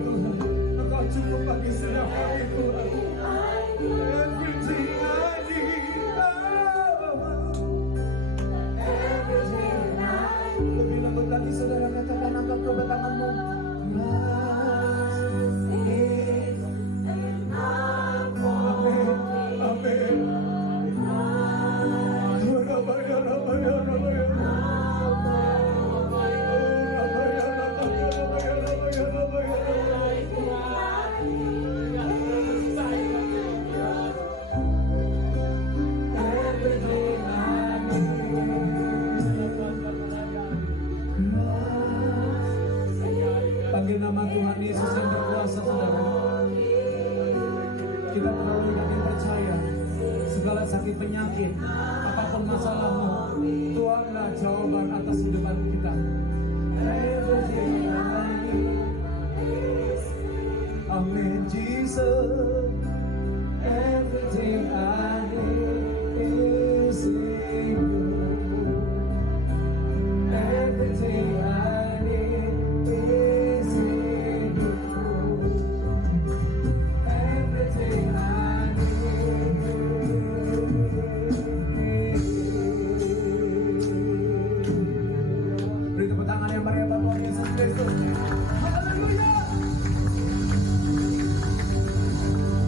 Tuhan. Engkau cukup bagi setiap kami Tuhan. Everything I need, lebih lembut lagi saudara, katakan angkat kedua tanganmu. Amin. Panggil nama Tuhan Yesus yang berkuasa, saudara. Kita perlu yakin percaya, segala sakit penyakit, apapun masalahmu, Tuhanlah jawaban atas hidupan kita. Amin, Jesus. Everything I need is in you. Everything I need is in you. Everything I need. Beri tepuk tangan yang meriah buat Tuhan Yesus Kristus. Haleluya.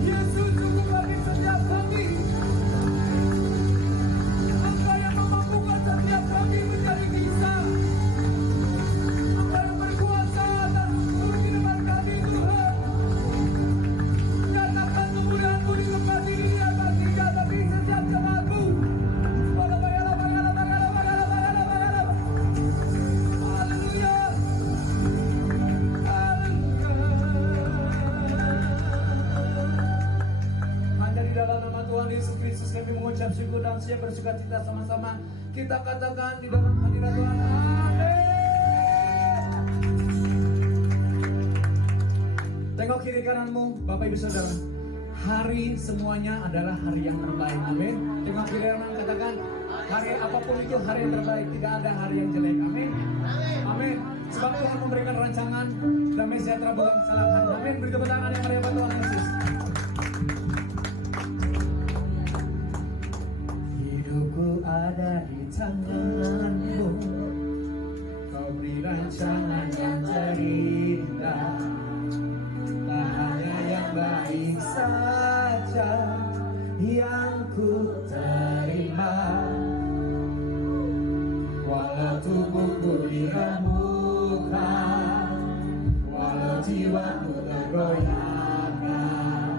Yesus cukup bagi setiap kami. Engkau yang memampukan setiap kami menjadi bisa. Engkau yang berkuasa atas seluruh kehidupan kami, Tuhan. Nyatakan kemuliaan-Mu di tempat ini, di atas tiga bagi setiap jemaat-Mu. Haleluya. Hanya di dalam nama Tuhan Yesus Kristus kami mengucap syukur dan siap bersuka cita sama-sama. Kita katakan di dalam hadirat Tuhan. Amin. Tengok kiri kananmu, Bapak Ibu Saudara. Hari semuanya adalah hari yang terbaik. Amin. Tengok kiri kanan, katakan hari apapun itu hari yang terbaik. Tidak ada hari yang jelek. Amin. Amin. Sebab Tuhan memberikan rancangan damai sejahtera bukan kesalahan. Amin. Beri tepuk tangan yang meriah buat Tuhan Yesus. Hidupku ada di tangan-Mu. Kau beri rancangan yang terindah. Tak hanya yang baik saja yang ku terima. Walau tubuhku diremukkan, walau jiwaku tergoyahkan,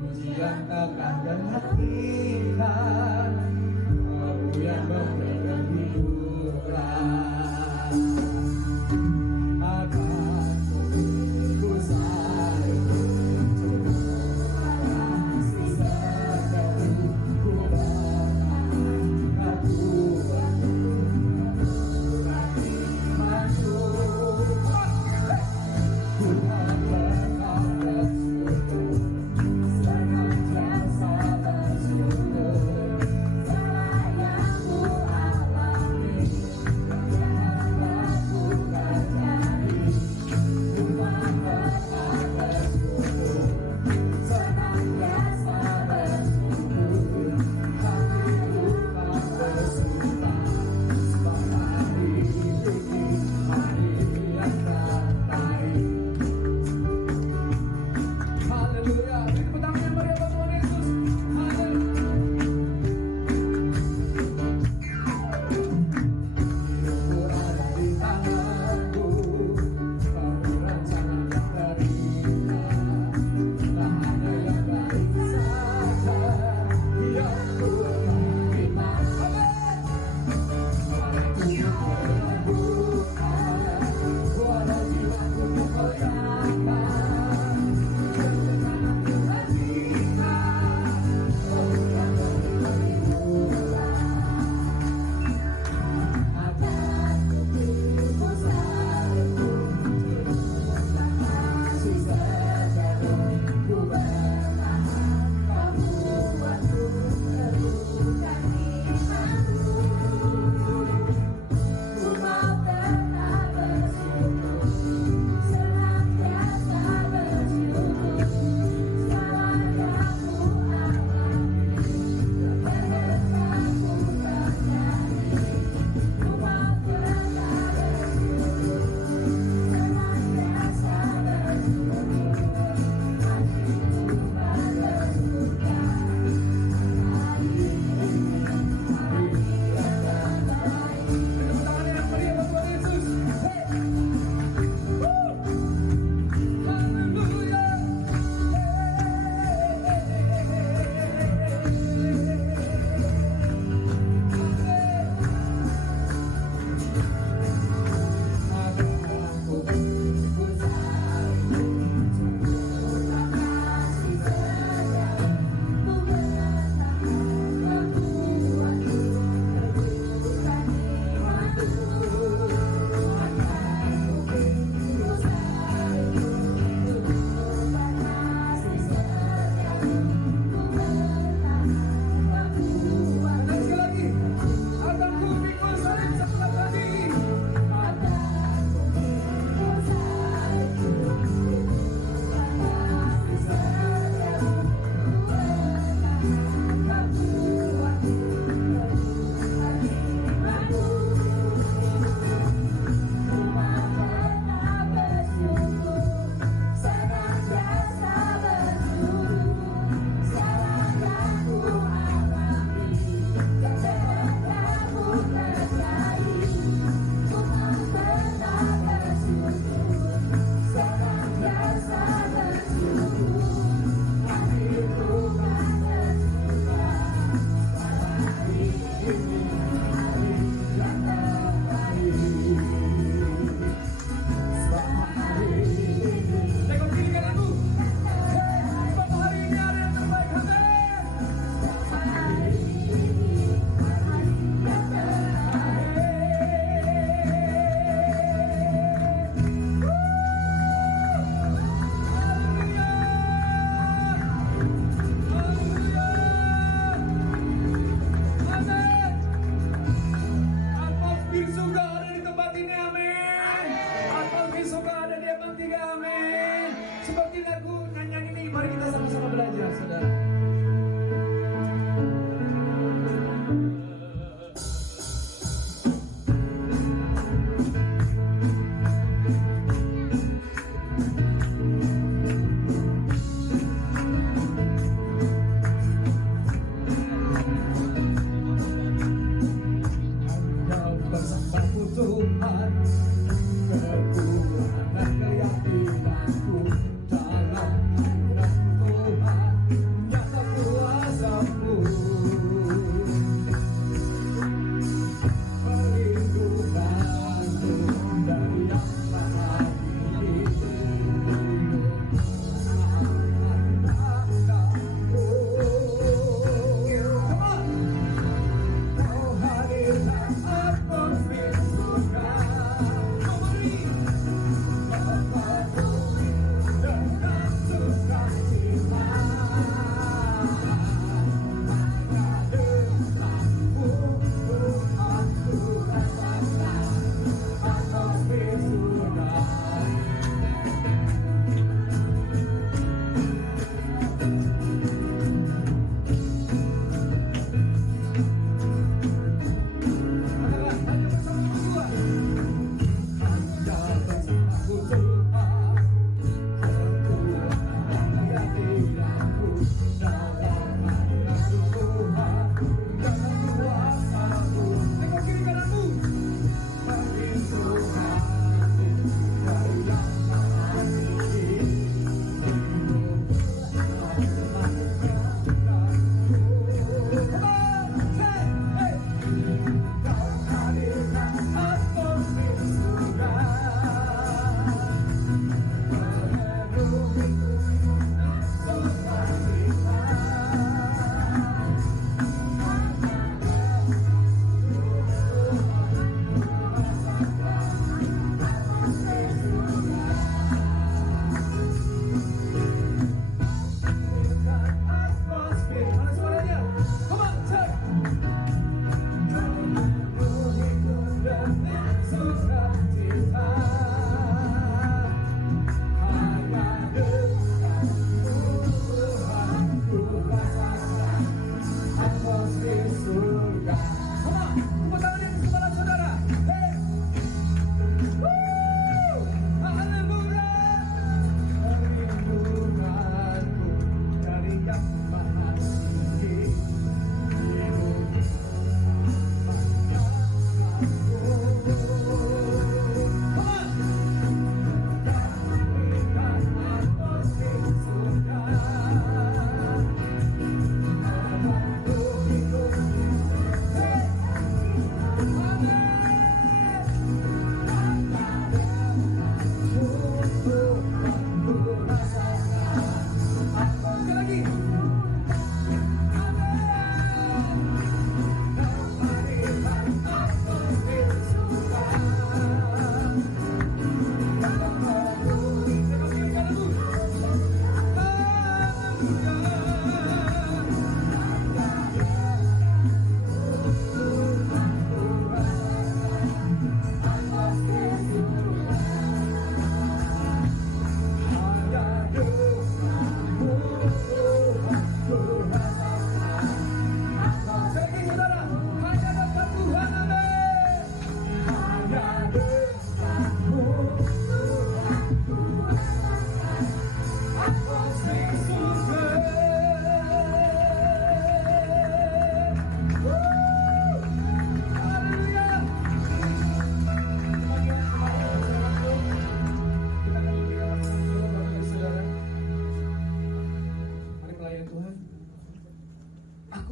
pujian takkan terhentikan. Kau yang memberikan hiburan. Akan ku selalu aku lagu nyanyian ini, mari kita sama-sama belajar, saudara. Bersamaku Tuhan, kekuatan dan keyakinanku dalam hadirat Tuhan, nyata kuasa-Mu, perlindungan-Mu dari yang maha tinggi. Kau hadirkan atmosfer surga, memberi pepenuhi dengan sukacita. Hanya denganmu aku rasakan atmosfer surga. Hanya bersama berdua, hanya bersamaku Tuhan, kekuatan dan keyakinanku dalam hadirat Tuhan, dalam kuasa-Mu. Tengok kiri kananmu, perlindunganmu dari yang maha tinggi. Kau hadirkan atmosfer surga, memenuhi sukacita. Atmosfer, mana suaranya? Come on, check. Memenuhiku dengan sukacita, hanya denganmu Tuhan ku rasakan atmosfer surga. Come on, tepuk tangan di kepala saudara. Hey, woo, haleluya. Perlindunganku dari yang maha tinggi, hidup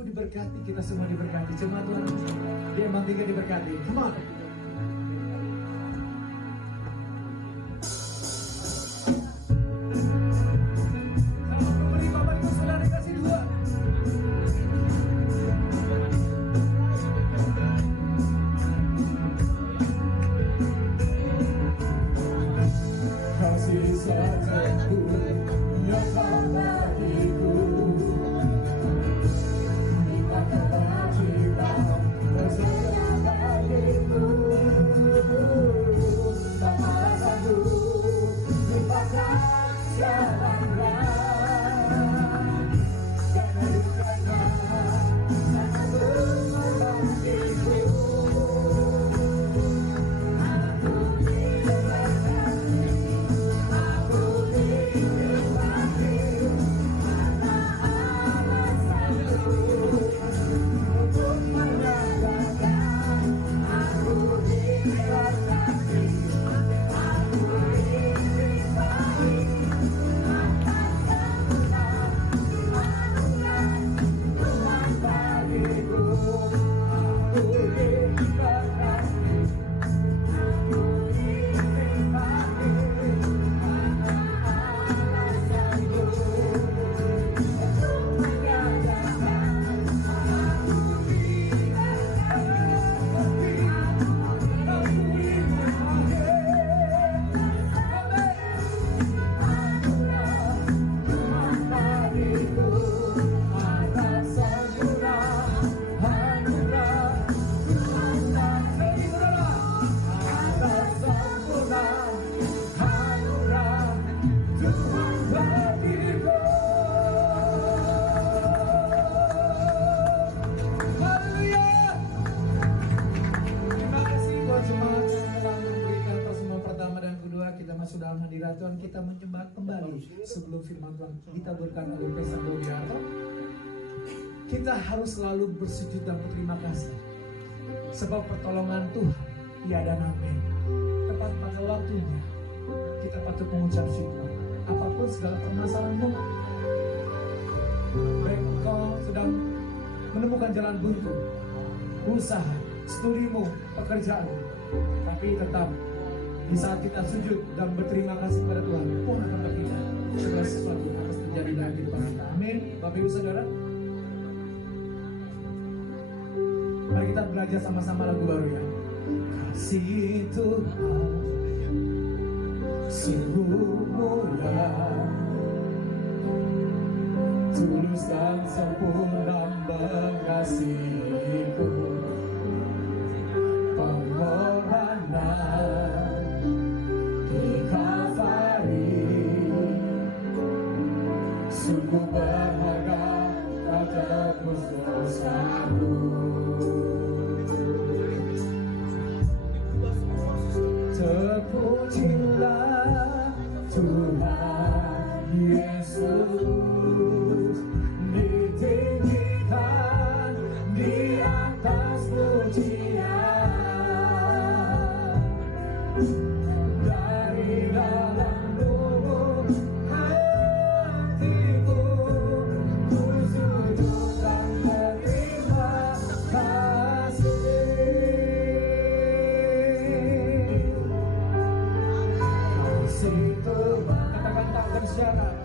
diberkati, kita semua diberkati. Cuma Tuhan, dia emang tinggal diberkati. Come on. Kalau memberi Bapak Ibu Saudara dikasih dua. Kasih sajaku nyata bagiku, minta kebajikan bersama bagiku. sebelum firman Tuhan ditaburkan oleh Pastor Bobiarto, kita harus selalu bersujud dan berterima kasih. Sebab pertolongan Tuhan tiada namen. Tepat pada waktunya kita patut mengucap syukur. Apapun segala permasalahanmu, baik kau sedang menemukan jalan buntu, usaha, studimu, pekerjaan, tapi tetap di saat kita sujud dan berterima kasih kepada Tuhan, Tuhan akan berkata segala sesuatu harus terjadi dalam kehidupan kita. Amin. Bapak Ibu Saudara, mari kita belajar sama-sama lagu baru ya. Kasih Tuhan sungguh mulia, tulus dan sempurna mengasihiku, pengorbanan di Kalvari sungguh berharga, tak tebus dosaku. Terpujilah Tuhan Yesus, ditinggikan di atas pujian, dari dalam lubuk hatiku ku sujud dan berterima kasih. Kasih Tuhan, katakan tak bersyarat,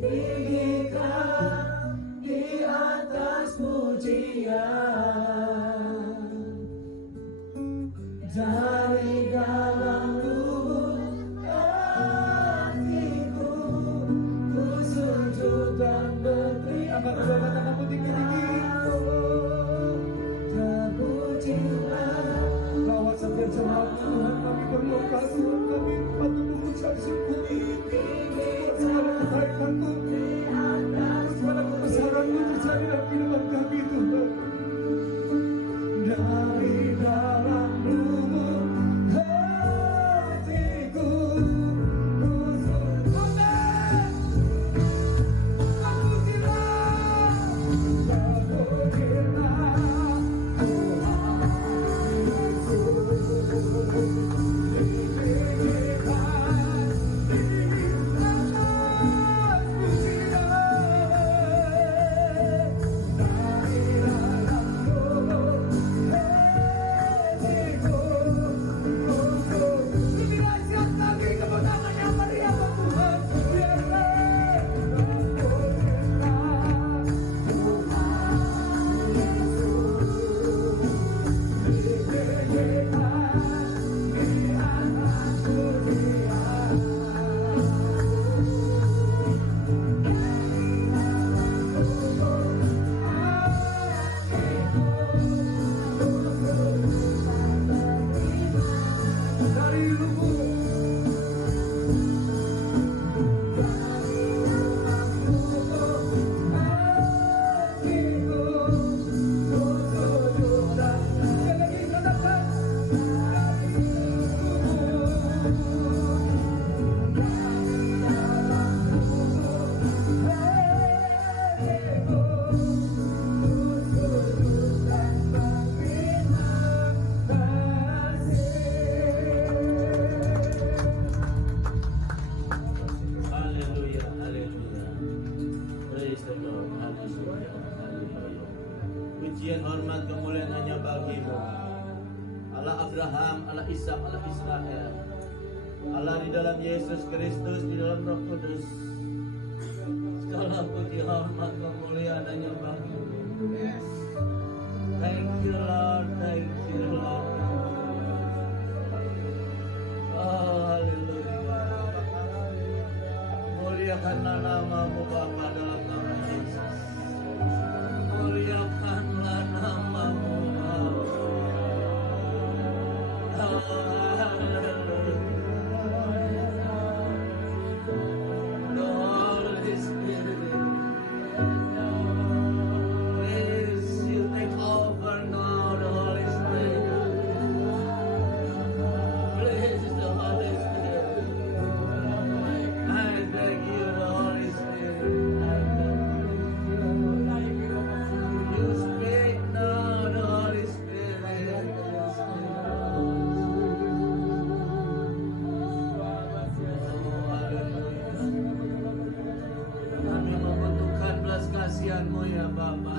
ditinggikan di atas pujian. Dari dalam lubuk hatiku, ku sujud dan beri. Angkat kedua mata kamu tinggi-tinggi. Terpujilah lawat setiap jemaat Tuhan, kami berdoa Tuhan, kami patut mengucap syukur buat segala kebaikan-Mu, buat segala kebesaran-Mu terjadi dalam kehidupan kami Tuhan. Dari dalam lubuk hatiku, ku sujud. Amin. Terpujilah, terpujilah dari lubuk hatiku, ku sujud dan sekali lagi katakan, dari lubuk hatiku, ku sujud dan berterima kasih. Haleluya, haleluya. Praise the Lord. Haleluya, haleluya. Pujian, hormat, kemuliaan hanya bagi-Mu. Allah Abraham, Allah Ishak, Allah Israel. Allah di dalam Yesus Kristus, di dalam Roh Kudus. Segala puji, hormat, kemuliaan hanya bagi-Mu. Thank you Lord, thank you Lord. Oh, haleluya. Muliakanlah nama-Mu Bapa dalam nama Yesus. Muliakanlah nama-Mu Bapa. Oh, haleluya. The Holy Spirit, please you take over now, the Holy Spirit. Please, the Holy Spirit. I beg you, the Holy Spirit. You speak now, the Holy Spirit. Oh, haleluya. Kami membutuhkan belas kasihan-Mu ya Bapa.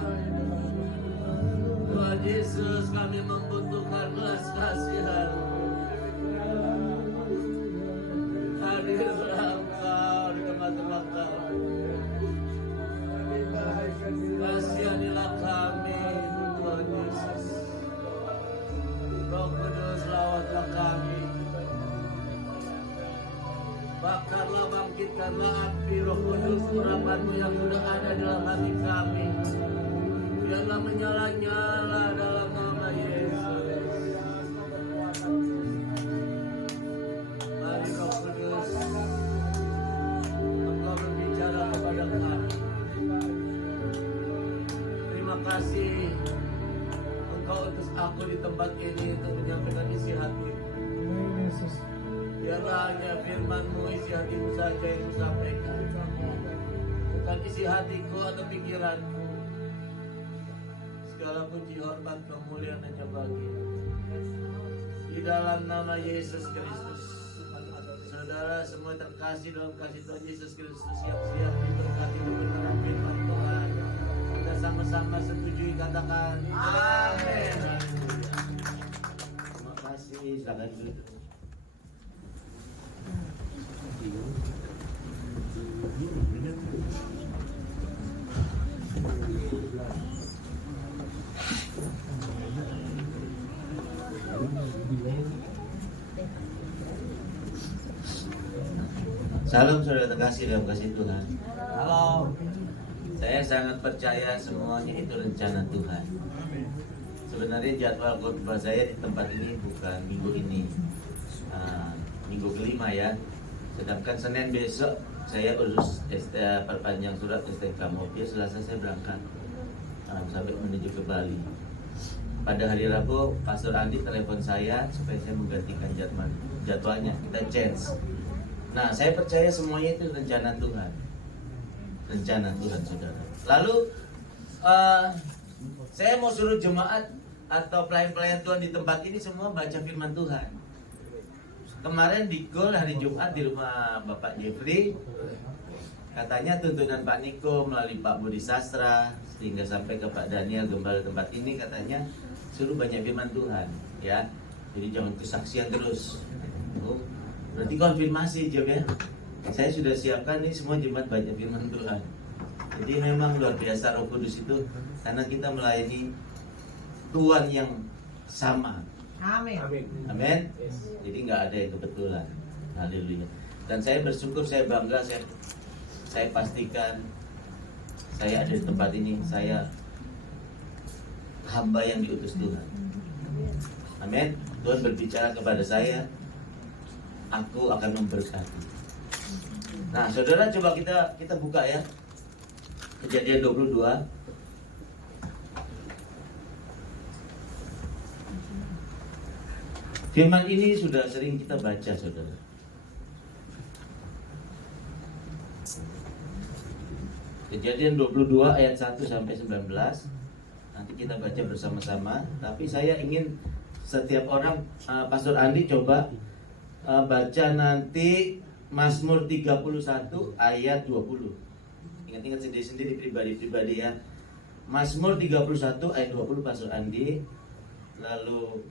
Tuhan Yesus, kami membutuhkan belas kasihan. Hadirlah Engkau di tengah-tengah kami. Kasihanilah kami, Tuhan Yesus. Roh Kudus, lawatlah kami. Bakarlah, bangkitkanlah api Roh Kudus, urapan-Mu yang sudah ada dalam hati kami. Biarlah menyala-nyala dalam nama Yesus. Mari Roh Kudus, Engkau berbicara kepada kami. Terima kasih Engkau utus aku di tempat ini untuk menyampaikan isi hati. Amin Yesus. Biarlah hanya firman-Mu, isi hati-Mu saja yang Ku sampaikan. Bukan isi hatiku atau pikiranku. Segala puji, hormat, kemuliaan hanya bagi di dalam nama Yesus Kristus. Saudara semua terkasih dalam kasih Tuhan Yesus Kristus, siap-siap diberkati dengan firman Tuhan. Kita sama-sama setujui, katakan amin. Terima kasih. Silakan duduk. Salam saudara terkasih dalam kasih Tuhan. Halo. Saya sangat percaya semuanya itu rencana Tuhan. Sebenarnya jadwal khotbah saya di tempat ini bukan minggu ini, minggu kelima ya. Sedangkan Senin besok saya urus perpanjang surat STNK mobil, Selasa saya berangkat sampai menuju ke Bali. Pada hari Rabu, Pastor Andi telepon saya supaya saya menggantikan jadwalnya, kita change. Nah, saya percaya semuanya itu rencana Tuhan. Rencana Tuhan, saudara. Lalu, saya mau suruh jemaat atau pelayan-pelayan Tuhan di tempat ini semua baca firman Tuhan. Kemarin di call hari Jumat di rumah Bapak Jeffrey, katanya tuntunan Pak Niko melalui Pak Budi Sastra sehingga sampai ke Pak Daniel gembala tempat ini, katanya suruh banyak firman Tuhan, ya. Jadi jangan kesaksian terus. Oh, berarti konfirmasi Job ya. Saya sudah siapkan nih semua jemaat baca firman Tuhan. Jadi memang luar biasa Roh Kudus itu, karena kita melayani Tuhan yang sama. Amin. Amin. Jadi nggak ada yang kebetulan. Haleluya. Dan saya bersyukur, saya bangga, saya pastikan saya ada di tempat ini, saya hamba yang diutus Tuhan. Amin. Tuhan berbicara kepada saya, aku akan memberkati. Nah, saudara, coba kita buka ya. Kejadian 22. Firman ini sudah sering kita baca, saudara. Kejadian 22 ayat 1 sampai 19. Nanti kita baca bersama-sama. Tapi saya ingin setiap orang, Pastor Andi coba baca nanti Mazmur 31 ayat 20. Ingat-ingat sendiri-sendiri, pribadi-pribadi ya. Mazmur 31 ayat 20 Pastor Andi. Lalu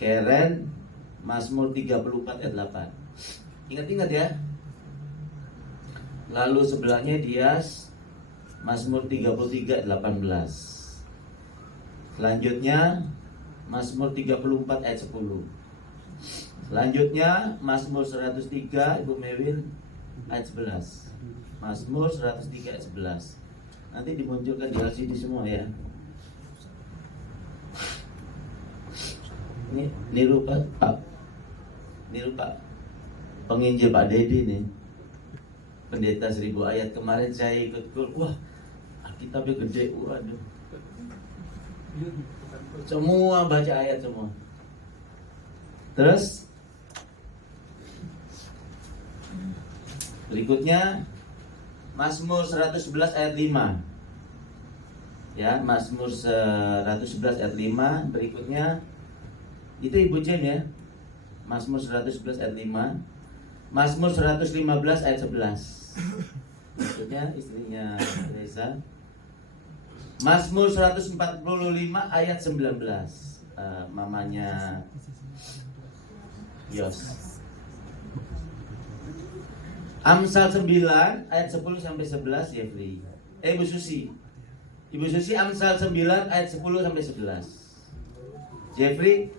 Karen Mazmur 34 ayat 8. Ingat-ingat ya. Lalu sebelahnya Dias Mazmur 33 ayat 18. Selanjutnya Mazmur 34 ayat 10. Selanjutnya Mazmur 103 Ibu Mewin ayat 11. Mazmur 103 ayat 11. Nanti dimunculkan di LCD semua ya. Ini niru Pak penginjil Pak Dedi nih, pendeta 1000 ayat. Kemarin saya ikut kul, wah Alkitabnya gede, waduh, semua baca ayat semua. Terus berikutnya Mazmur 111 ayat 5 ya, Mazmur 111 ayat 5. Berikutnya itu Ibu Jen ya, Mazmur 111 ayat 5. Mazmur 115 ayat 11. Maksudnya istrinya Reza. Mazmur 145 ayat 19. Mamanya Yos. Amsal 9 ayat 10 sampai 11 Jeffrey. Ibu Susi. Ibu Susi Amsal 9 ayat 10 sampai 11. Jeffrey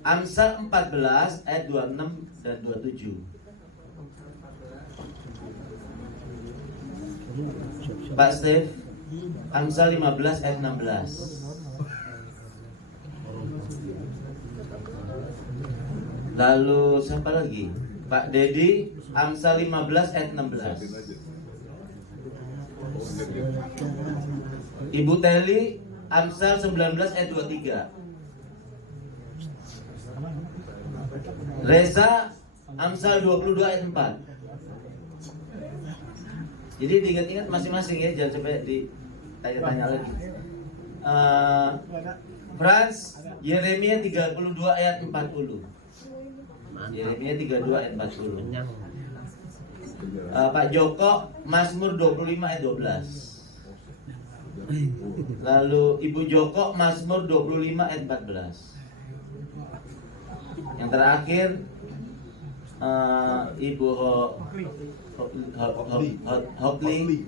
Amsal 14 ayat 26 dan 27. Pak Steve, Amsal 15 ayat 16. Lalu siapa lagi? Pak Dedi, Amsal 15 ayat 16. Ibu Teli, Amsal 19 ayat 23. Reza, Amsal 22 ayat 4. Jadi diingat-ingat masing-masing ya, jangan sampai ditanya-tanya lagi. Frans, Yeremia 32 ayat 40. Yeremia 32 ayat 40. Pak Joko, Mazmur 25 ayat 12. Lalu Ibu Joko, Mazmur 25 ayat 14. Yang terakhir Ibu Hokli,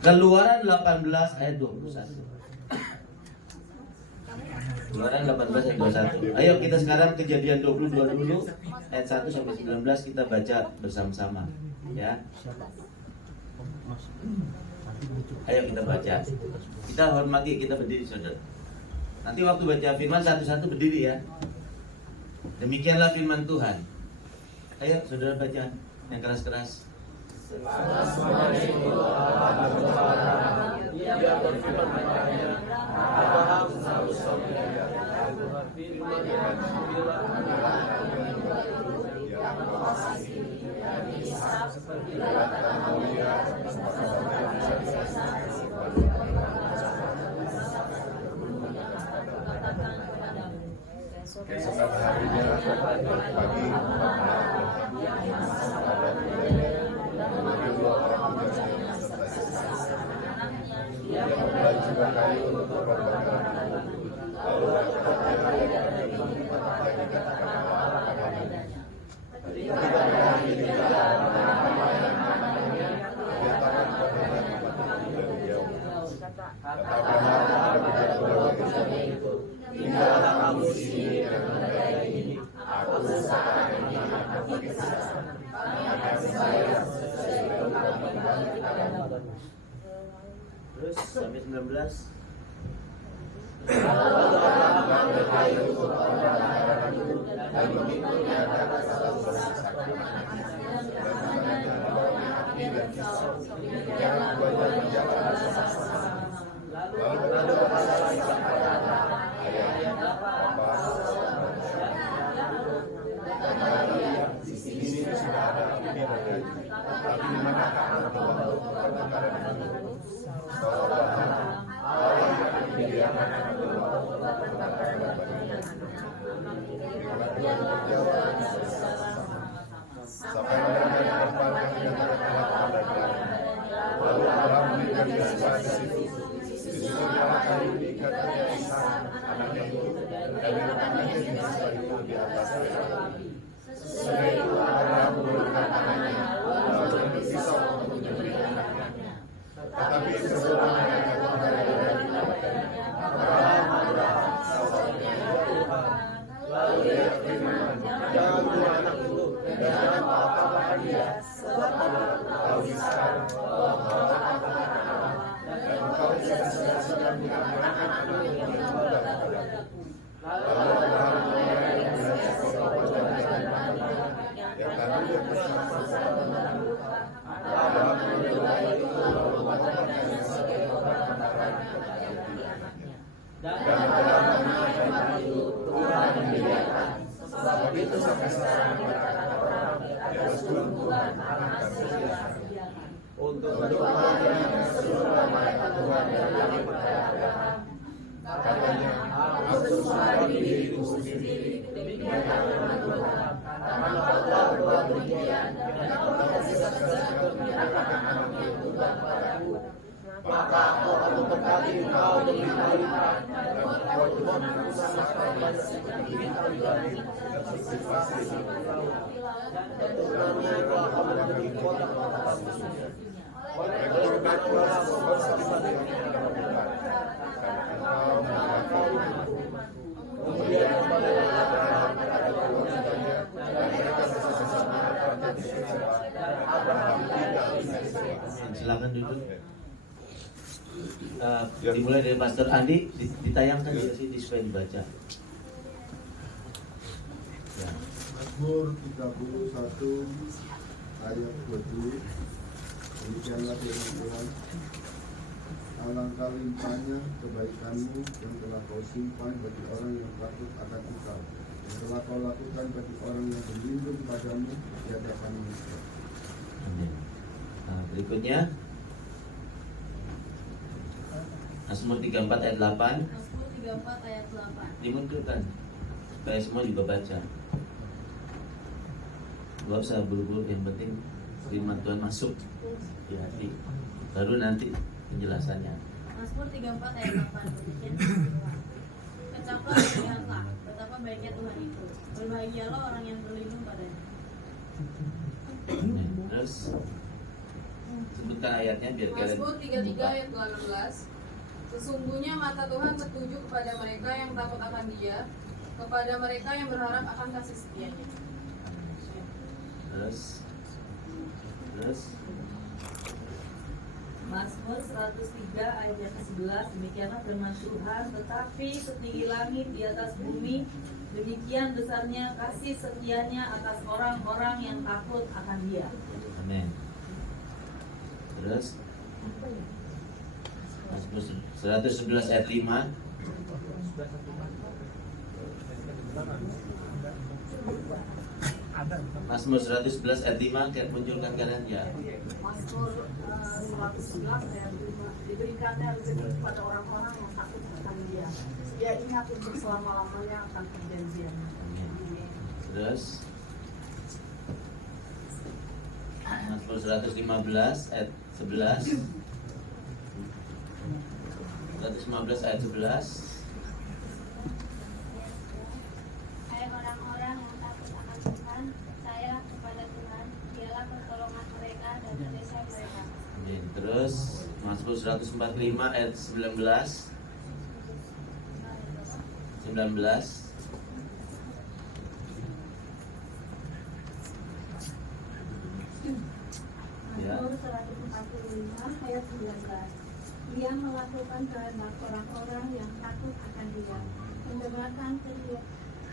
Keluaran 18 ayat 21. Keluaran 18 ayat 21. Ayo kita sekarang Kejadian 22 dulu ayat 1 sampai 19 kita baca bersama-sama ya. Ayo kita baca. Kita hormati, kita berdiri saudara. Nanti waktu baca firman satu-satu berdiri ya. Demikianlah firman Tuhan. Ayo saudara baca yang keras-keras. Keesokan harinya pagi memanggil dua orang tugasnya serta istri. Dia membelah juga kayu untuk berbakar. Lalu dia tempat yang dikatakan Allah kepadanya. Kita mengambil dia menyatakan kepadanya tempat itu dari jauh. Kata Abraham kepada kedua istrinya itu, tinggallah kamu di sini dan menandai ini. Aku akan menanamkan bagi Sara. Akan membayar sesuai dengan kami kepadamu. Terus sampai 19. Lalu Abraham mengambil kayu untuk membakar itu dan memikulnya ke atas satu saksi. Dan menanamkan bawahnya api dan pisau. Demikian keduanya berjalan bersama-sama. Lalu berdoa saling kepada Abraham, ayahnya, bapa, di sini sudah ada api bergaji. Tapi di manakah engkau untuk perbakaran itu? Kau Abraham, Allah yang menyediakan untuk perbakaran baginya. Keduanya berjawab bersama-sama. Sampai mereka di tempat yang dikatakan Allah kepadanya. Lalu Abraham memberikan persembahan di situ. Disuruhnya kayu diikatnya Ishak anaknya itu dan diletakkannya di masa itu di atas kayu. Sesudah itu Abraham mengulurkan tangannya lalu mengambil pisau untuk menyembelih anaknya. Tetapi sebelum mereka kepada Ibrahim, Abraham, sawahnya ya Tuhan. Lalu dia berfirman, jangan bunuh anak itu dan jangan apa-apakan dia, sebab aku tahu sekarang bahwa kau akan Allah. Dan engkau sudah mengamankan anak yang dibuat kepadaku. Lalu Abraham mengenai belajar kepada anaknya yang tadi bersama-sama. Abraham mendoa itu lalu memakannya sebagai korban bakaran kepada anaknya. Dan Abraham menyampaikan itu Tuhan menyediakan. Sebab itu sampai sekarang dikatakan orang di atas gunung Tuhan akan disediakan. Untuk berdoa dan seluruh malaikat Tuhan yang ada kepada Abraham. Katanya, aku semua diriku sendiri, demikianlah firman Tuhan. Karena kau tahu bahwa demikian, dan kau tidak bisa menyerahkan anakmu itu kepadaku. Maka aku akan memberkati engkau berlimpah-limpah, dan engkau Tuhan bersama dan seperti bintang-bintang dan seperti dan keturunannya kau akan menjadi kota-kota musuhnya. Mereka berkata bahwa seperti kepada Tuhan, karena engkau memberkati. Kemudian kembalilah Abraham kepada keluarganya, dan mereka bersama-sama berangkat di Shekema, dan Abraham tinggal di Shekema. Silakan duduk. Dimulai dari Pastor Andi, ditayangkan juga sih supaya dibaca. Ya. Mazmur 31 ayat 20. Demikianlah firman Tuhan. Alangkah limpahnya kebaikanmu yang telah kau simpan bagi orang yang takut akan engkau, yang telah kau lakukan bagi orang yang berlindung padamu di hadapan manusia. Amin. Nah, berikutnya Mazmur 34 ayat 8. Mazmur 34 ayat 8. Dimunculkan supaya semua juga baca. Gak usah buru-buru, yang penting firman Tuhan masuk di hati. Baru nanti penjelasannya. Mazmur 34 ayat 8. Demikian kecaplah dan lihatlah betapa baiknya Tuhan itu. Berbahagialah orang yang berlindung padanya. Amin. Terus sebutkan ayatnya biar kalian. Mazmur 33 ayat 18. Sesungguhnya mata Tuhan tertuju kepada mereka yang takut akan Dia, kepada mereka yang berharap akan kasih setia-Nya. Terus Mazmur 103 ayat yang ke-11, demikianlah firman Tuhan, tetapi setinggi langit di atas bumi, demikian besarnya kasih setianya atas orang-orang yang takut akan Dia. amin. Terus Mazmur 111 ayat 5. Mazmur 111 ayat 5, kita munculkan kanan ya. Mazmur 111 ayat 5, diberikannya rezeki kepada orang-orang yang takut akan Dia. Dia ingat untuk selama-lamanya akan perjanjian. Amin. Terus Mazmur 115 ayat 11. 115 ayat 11. Hai orang-orang yang takut akan Tuhan, percayalah kepada Tuhan, dialah pertolongan mereka dan perisai mereka. Amin. Terus Mazmur 145 ayat 19. 19. Ya. Mazmur 145 ayat 19. Dia melakukan kehendak orang-orang yang takut akan Dia, mendengarkan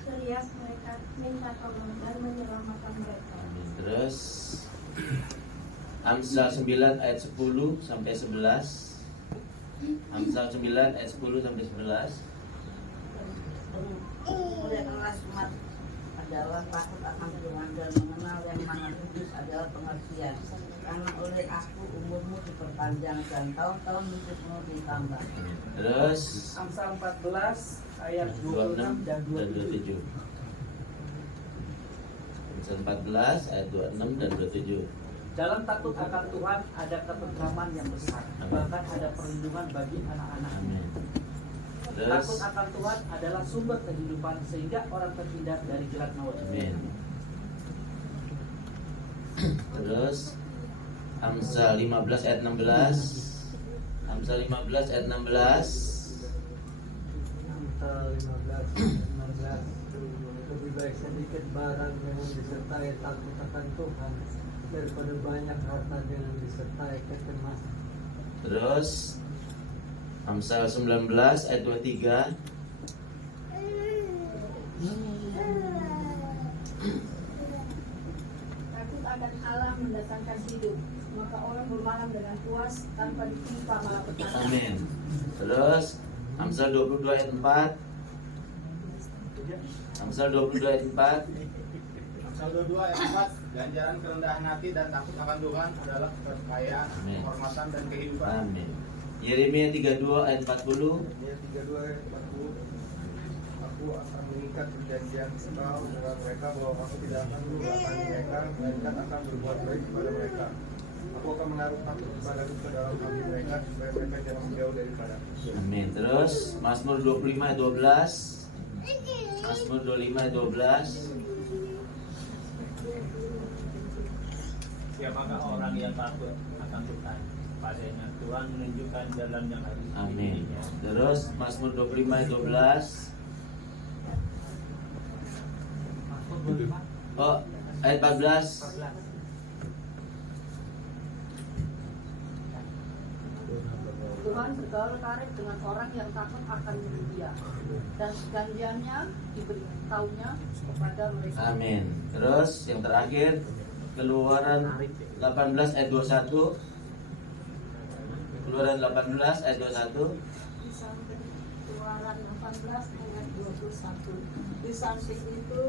teriak mereka, minta tolong dan menyelamatkan mereka. Amin. Terus Amsal 9 ayat 10 sampai 11. Amsal 9 ayat 10 sampai 11. Muliakanlah umat adalah takut akan Tuhan dan mengenal yang Maha Kudus adalah pengertian. Karena oleh aku umurmu diperpanjang dan tahun-tahun hidupmu ditambah. Terus Amsal 14 ayat 26 26 dan 27. Amsal 14 ayat 26 dan 27. Dalam takut akan Tuhan ada ketentraman yang besar, bahkan ada perlindungan bagi anak-anak. Amin. Takut Terus akan Tuhan adalah sumber kehidupan sehingga orang terhindar dari jerat maut. amin. Terus Amsal 15 ayat 16. Amsal 15 ayat 16. Amsal 15 lebih baik sedikit barang dengan disertai takut akan Tuhan daripada banyak harta dengan disertai kecemasan. Terus Amsal 19 ayat 23. Takut akan Allah mendatangkan hidup, maka orang bermalam dengan puas tanpa ditimpa malapetaka. Amin. Terus Amsal 22 ayat 4. Amsal 22 ayat 4. Amsal 22 ayat 4, ganjaran kerendahan hati dan takut akan Tuhan adalah kekayaan, Amin. kehormatan dan kehidupan. Amin. Yeremia 32 ayat 40. Dia 32 ayat 40. Aku akan mengikat perjanjian engkau dengan mereka bahwa aku tidak akan melupakan mereka, melainkan akan berbuat baik kepada mereka. Aku akan menaruh takut kepadaku ke dalam hati mereka supaya mereka jangan menjauh daripadaku. Amin. Terus Mazmur 25 ayat 12. Mazmur 25 ayat 12. Siapakah orang yang takut akan Tuhan? Padanya Tuhan menunjukkan jalan yang harus Amin. diikuti. Terus Mazmur 25 ayat 12. Oh, ayat 14. Tuhan bergaul karib dengan orang yang takut akan Dia, dan gantiannya diberitahunya kepada mereka. Amin. Terus yang terakhir Keluaran 18 ayat 21. Keluaran 18 ayat 21. Di samping Keluaran 18 ayat 21. Di samping itu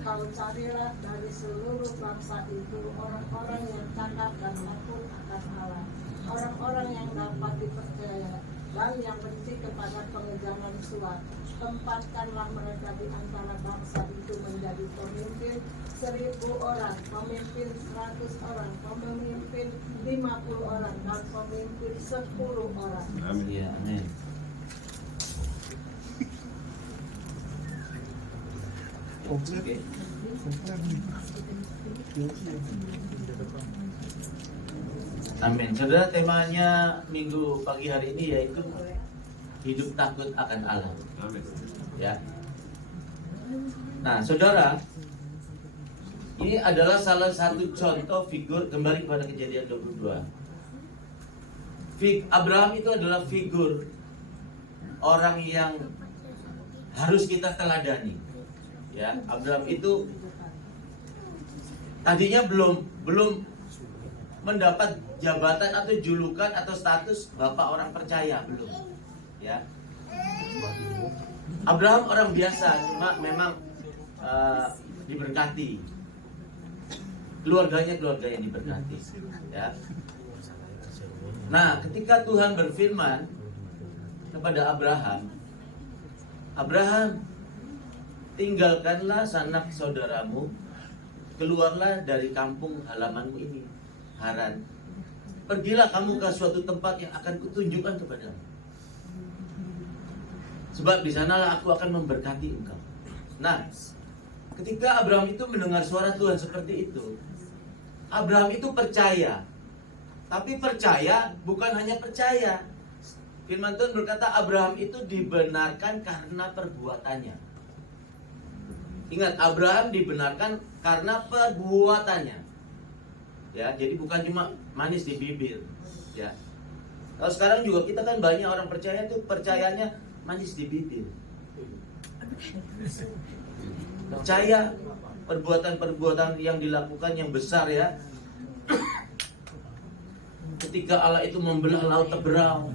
kau carilah dari seluruh bangsa itu orang-orang yang cakap dan takut akan Allah, orang-orang yang dapat dipercaya dan yang benci kepada pengejaran suat. Tempatkanlah mereka di antara bangsa itu menjadi pemimpin 1000 orang, pemimpin 100 orang, pemimpin 50 orang, dan pemimpin 10 orang. Ya, amin. Oke. Amin. Saudara, temanya minggu pagi hari ini yaitu hidup takut akan Allah. Ya. Nah, saudara, ini adalah salah satu contoh figur, kembali kepada Kejadian 22. Abraham itu adalah figur orang yang harus kita teladani. Ya, Abraham itu tadinya belum mendapat jabatan atau julukan atau status bapak orang percaya, belum. Ya. Abraham orang biasa, cuma memang diberkati. Keluarga yang diberkati. Ya. Nah, ketika Tuhan berfirman kepada Abraham, tinggalkanlah sanak saudaramu, keluarlah dari kampung halamanmu ini, Haran. Pergilah kamu ke suatu tempat yang akan kutunjukkan kepadamu. Sebab di sanalah aku akan memberkati engkau. Nah, ketika Abraham itu mendengar suara Tuhan seperti itu, Abraham itu percaya. Tapi percaya bukan hanya percaya. Firman Tuhan berkata Abraham itu dibenarkan karena perbuatannya. Ingat, Abraham dibenarkan karena perbuatannya. Ya, jadi bukan cuma manis di bibir. Ya. Kalau sekarang juga kita kan banyak orang percaya tuh percayanya manis di bibir. Percaya perbuatan-perbuatan yang dilakukan yang besar ya. Ketika Allah itu membelah laut Teberau,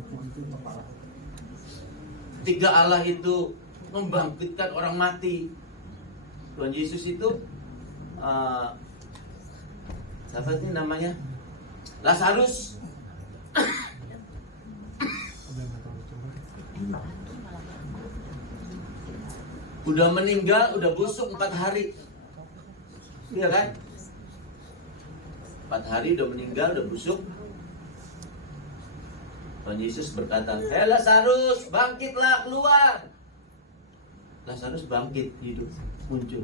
ketika Allah itu membangkitkan orang mati, Tuhan Yesus itu siapa sih namanya? Lazarus. Udah meninggal, udah busuk 4 hari. Iya kan? 4 hari udah meninggal, udah busuk. Tuhan Yesus berkata, Lazarus, bangkitlah, keluar. Lazarus bangkit, hidup, muncul.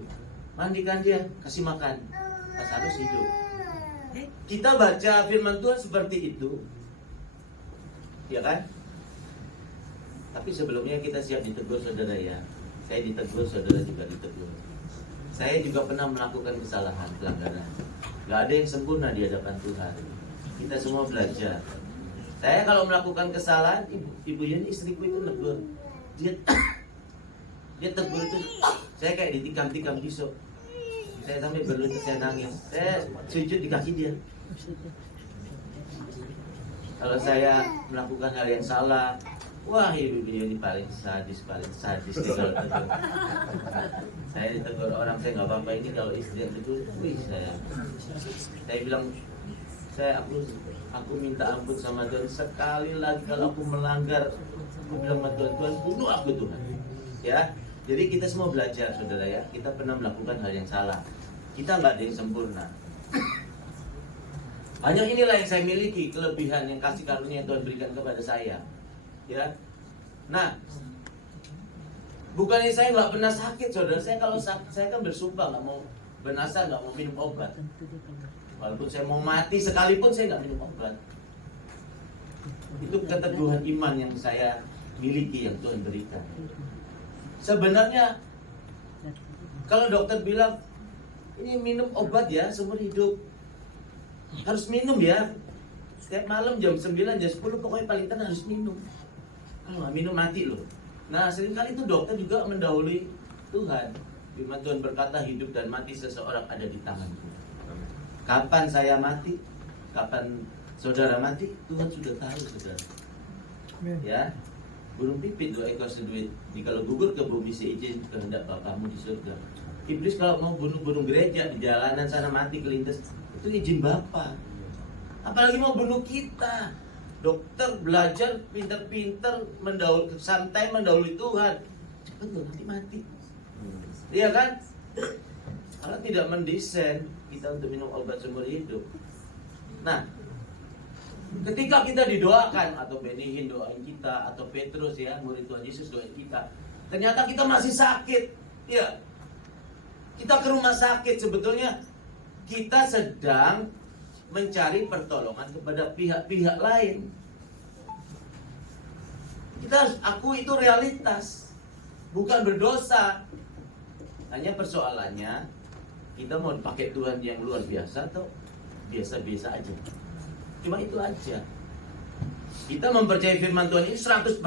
Mandikan dia, kasih makan. Lazarus hidup. Kita baca firman Tuhan seperti itu, ya kan? Tapi sebelumnya kita siap ditegur, saudara ya. Saya ditegur, saudara juga ditegur. Saya juga pernah melakukan kesalahan, pelanggaran. Gak ada yang sempurna di hadapan Tuhan. Kita semua belajar. Saya kalau melakukan kesalahan, ibu Yeni, istriku itu negur. Dia tegur itu, saya kayak ditikam-tikam pisau. Saya sampai berlutut, saya nangis. Saya sujud di kaki dia. Kalau saya melakukan hal yang salah, wah ibu Yeni paling sadis dia kalau tegur. Saya ditegur orang, saya nggak apa-apa. Ini kalau istri yang tegur, wih saya bilang, aku minta ampun sama Tuhan sekali lagi kalau aku melanggar. Aku bilang sama Tuhan, bunuh aku Tuhan. Ya, jadi kita semua belajar, saudara ya. Kita pernah melakukan hal yang salah. Kita nggak ada yang sempurna. Hanya inilah yang saya miliki, kelebihan yang kasih karunia yang Tuhan berikan kepada saya. Ya, nah, bukannya saya nggak pernah sakit, saudara. Saya kalau sakit, saya kan bersumpah nggak mau bernasar, nggak mau minum obat. Walaupun saya mau mati sekalipun saya nggak minum obat. Itu keteguhan iman yang saya miliki, yang Tuhan berikan. Sebenarnya kalau dokter bilang ini minum obat ya seumur hidup, harus minum ya setiap malam jam 9, jam 10 pokoknya paling kan harus minum. Kalau nggak minum mati loh. Nah seringkali itu dokter juga mendahului Tuhan. Firman Tuhan berkata hidup dan mati seseorang ada di tanganku. Kapan saya mati, kapan saudara mati, Tuhan sudah tahu, saudara. Ya, burung pipit 2 ekor seduit. Jikalau gugur ke bumi seizin kehendak Bapamu di surga. Iblis kalau mau bunuh gereja di jalanan sana mati kelintas, itu izin Bapa. Apalagi mau bunuh kita. Dokter belajar pinter-pinter santai mendahului Tuhan. Cepat loh nanti mati. Iya kan? Allah tidak mendesain kita untuk minum obat seumur hidup. Nah, ketika kita didoakan, atau Benihin doain kita, atau Petrus ya, murid Tuhan Yesus doain kita, ternyata kita masih sakit. Ya, kita ke rumah sakit, sebetulnya kita sedang mencari pertolongan kepada pihak-pihak lain. Kita harus akui itu realitas, bukan berdosa. Hanya persoalannya, kita mau pakai Tuhan yang luar biasa atau biasa-biasa aja. Cuma itu aja. Kita mempercayai firman Tuhan ini 100%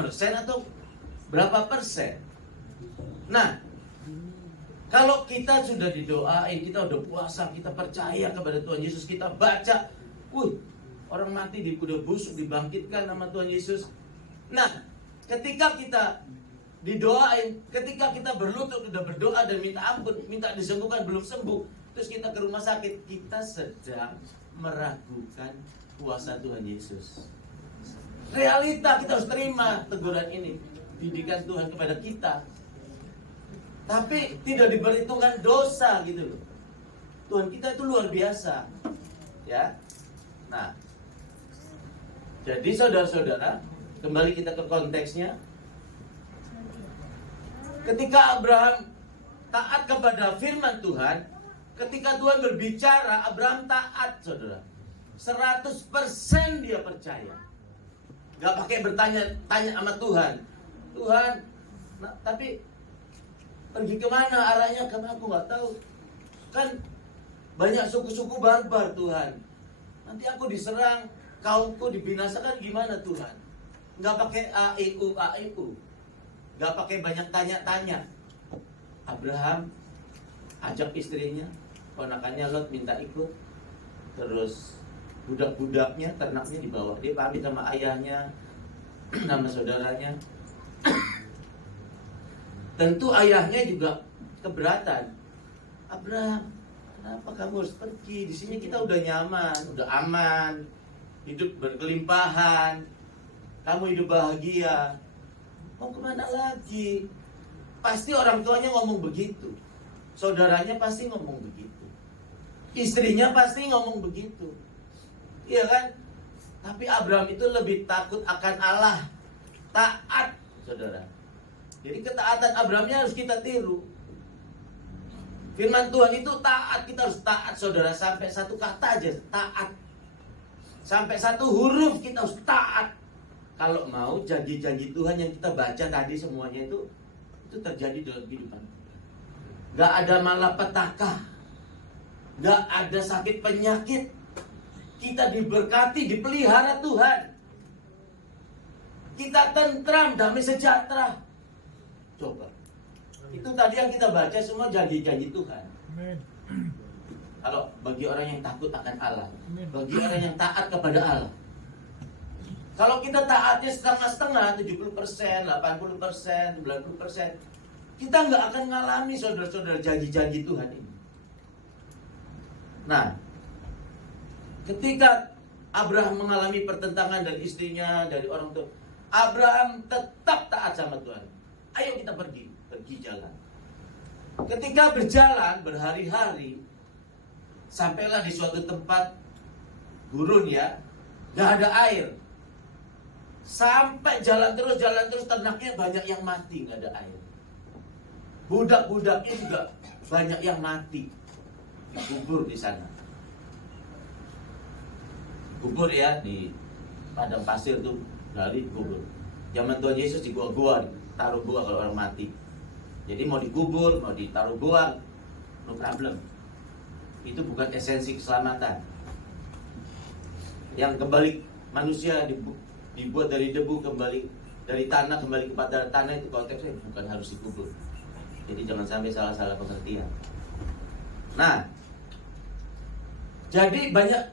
atau berapa persen? Nah, kalau kita sudah didoain, kita udah puasa, kita percaya kepada Tuhan Yesus, kita baca, orang mati udah busuk dibangkitkan nama Tuhan Yesus. Nah, ketika kita didoain, ketika kita berlutut udah berdoa dan minta ampun, minta disembuhkan belum sembuh, terus kita ke rumah sakit, kita sedang meragukan kuasa Tuhan Yesus. Realita kita harus terima teguran ini, didikan Tuhan kepada kita. Tapi tidak diperhitungkan dosa gitu loh. Tuhan kita itu luar biasa. Ya. Nah, jadi saudara-saudara, kembali kita ke konteksnya. Ketika Abraham taat kepada firman Tuhan, ketika Tuhan berbicara, Abraham taat, saudara. 100% dia percaya. Gak pakai bertanya-tanya sama Tuhan. Tuhan, tapi pergi kemana arahnya? Karena aku gak tahu. Kan banyak suku-suku barbar, Tuhan. Nanti aku diserang, kaumku dibinasakan gimana, Tuhan? Gak pakai AIU. Gak pakai banyak tanya-tanya. Abraham ajak istrinya, ponakannya Lot minta ikut. Terus budak-budaknya, ternaknya dibawa. Dia pamit sama ayahnya, nama saudaranya. Tentu ayahnya juga keberatan. Abraham, kenapa kamu harus pergi? Di sini kita udah nyaman, udah aman, hidup berkelimpahan, kamu hidup bahagia. Mau kemana lagi? Pasti orang tuanya ngomong begitu, saudaranya pasti ngomong begitu, istrinya pasti ngomong begitu. Iya kan? Tapi Abraham itu lebih takut akan Allah. Taat, saudara. Jadi ketaatan Abrahamnya harus kita tiru. Firman Tuhan itu taat, kita harus taat, saudara. Sampai satu kata aja, taat. Sampai satu huruf kita harus taat. Kalau mau janji-janji Tuhan yang kita baca tadi semuanya itu terjadi dalam kehidupan. Gak ada malapetaka, gak ada sakit penyakit. Kita diberkati, dipelihara Tuhan. Kita tentram, damai sejahtera. Coba. Itu tadi yang kita baca semua janji-janji Tuhan. Kalau bagi orang yang takut akan Allah, bagi orang yang taat kepada Allah. Kalau kita taatnya setengah-setengah, 70%, 80%, 90%, kita nggak akan mengalami saudara-saudara janji-janji Tuhan ini. Nah, ketika Abraham mengalami pertentangan dari istrinya, dari orang tua, Abraham tetap taat sama Tuhan. Ayo kita pergi jalan. Ketika berjalan berhari-hari, sampailah di suatu tempat gurun ya, gak ada air. Sampai jalan terus, ternaknya banyak yang mati, gak ada air. Budak-budaknya juga banyak yang mati, dikubur di sana. Kubur ya, di padang pasir tuh, gali kubur. Zaman Tuhan Yesus di gua-gua, taruh gua kalau orang mati. Jadi mau dikubur, mau ditaruh gua, no problem. Itu bukan esensi keselamatan. Yang kembali manusia dibuat dari debu, kembali dari tanah, kembali kepada tanah, itu konteksnya bukan harus dikubur. Jadi jangan sampai salah-salah pengertian. Nah, jadi banyak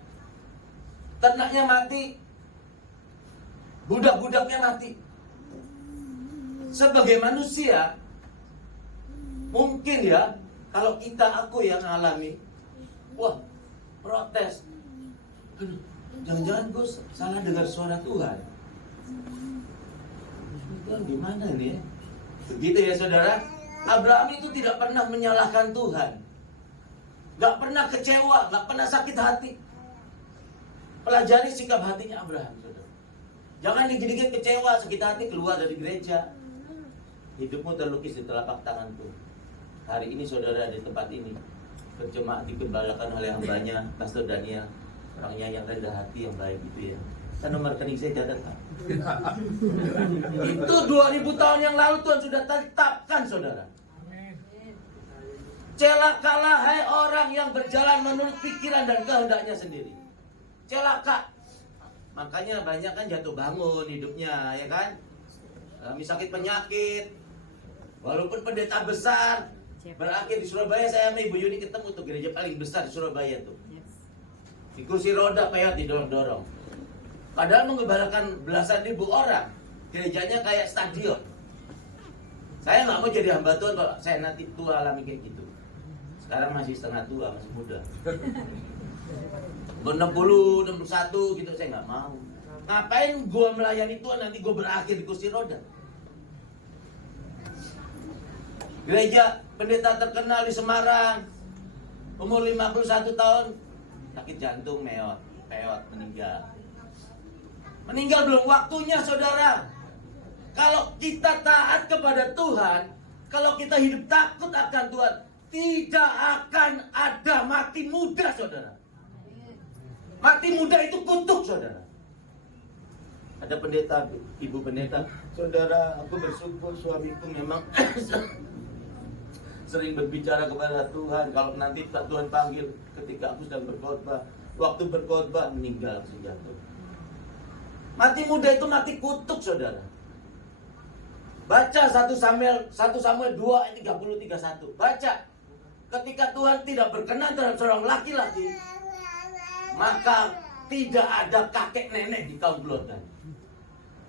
ternaknya mati, budak-budaknya mati. Sebagai manusia, mungkin ya, kalau aku yang alami, wah, protes. Jangan-jangan gue salah dengar suara Tuhan. Tuhan gimana nih? Begitu ya saudara. Abraham itu tidak pernah menyalahkan Tuhan, gak pernah kecewa, gak pernah sakit hati. Pelajari sikap hatinya Abraham, saudara. Jangan dikit-dikit kecewa, sakit hati, keluar dari gereja. Hidupmu terlukis di telapak tanganku. Hari ini saudara di tempat ini berjemaat digembalakan oleh hambanya Pastor Daniel. Orangnya yang rendah hati, yang baik gitu ya. Kan nomor rekening saya catat, Pak. Itu 2000 tahun yang lalu Tuhan sudah tetapkan, saudara. Celakalah hai orang yang berjalan menurut pikiran dan kehendaknya sendiri. Celaka. Makanya banyak kan jatuh bangun hidupnya, ya kan? Sakit penyakit. Walaupun pendeta besar, berakhir di Surabaya. Saya sama Ibu Yuni ketemu tuh, gereja paling besar di Surabaya tuh. Di kursi roda peyot didorong-dorong. Padahal mengembalakan belasan ribu orang. Gerejanya kayak stadion. Saya nggak mau jadi hamba Tuhan kalau saya nanti tua alami kayak gitu. Sekarang masih setengah tua, masih muda. 60, 61 gitu saya nggak mau. Ngapain gua melayani Tuhan nanti gua berakhir di kursi roda? Gereja pendeta terkenal di Semarang, umur 51 tahun, sakit jantung, peot, meninggal. Meninggal belum waktunya, saudara. Kalau kita taat kepada Tuhan, kalau kita hidup takut akan Tuhan, tidak akan ada mati muda, saudara. Mati muda itu kutuk, saudara. Ada pendeta, ibu pendeta, saudara, aku bersyukur suamiku memang sering berbicara kepada Tuhan. Kalau nanti Tuhan panggil ketika aku sedang berkhotbah, waktu berkhotbah meninggal jatuh. Mati muda itu mati kutuk, saudara. Baca 1 Samuel 2 ayat 30-31. Baca. Ketika Tuhan tidak berkenan terhadap seorang laki-laki, maka tidak ada kakek nenek di kaum keluarga.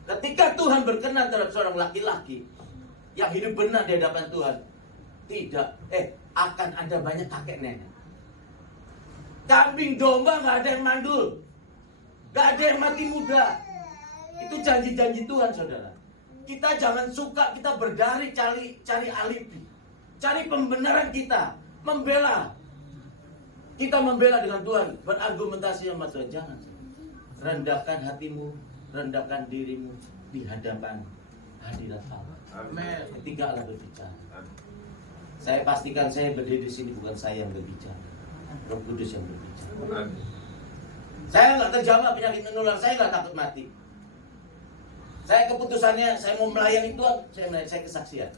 Ketika Tuhan berkenan terhadap seorang laki-laki yang hidup benar di hadapan Tuhan, akan ada banyak kakek nenek. Kambing domba nggak ada yang mandul, nggak ada yang mati muda. Itu janji-janji Tuhan, saudara. Kita jangan suka kita berdari cari alibi, cari pembenaran kita, membela. Kita membela dengan Tuhan, berargumentasi sama Tuhan. Jangan. Rendahkan hatimu, rendahkan dirimu di hadapan hadirat Allah. Amin. Ketiga Allah berbicara. Saya pastikan saya berdiri di sini bukan saya yang berbicara, Roh Kudus yang berbicara. Saya nggak terjamah penyakit menular, saya nggak takut mati. Saya keputusannya, saya mau melayani Tuhan, saya kesaksian.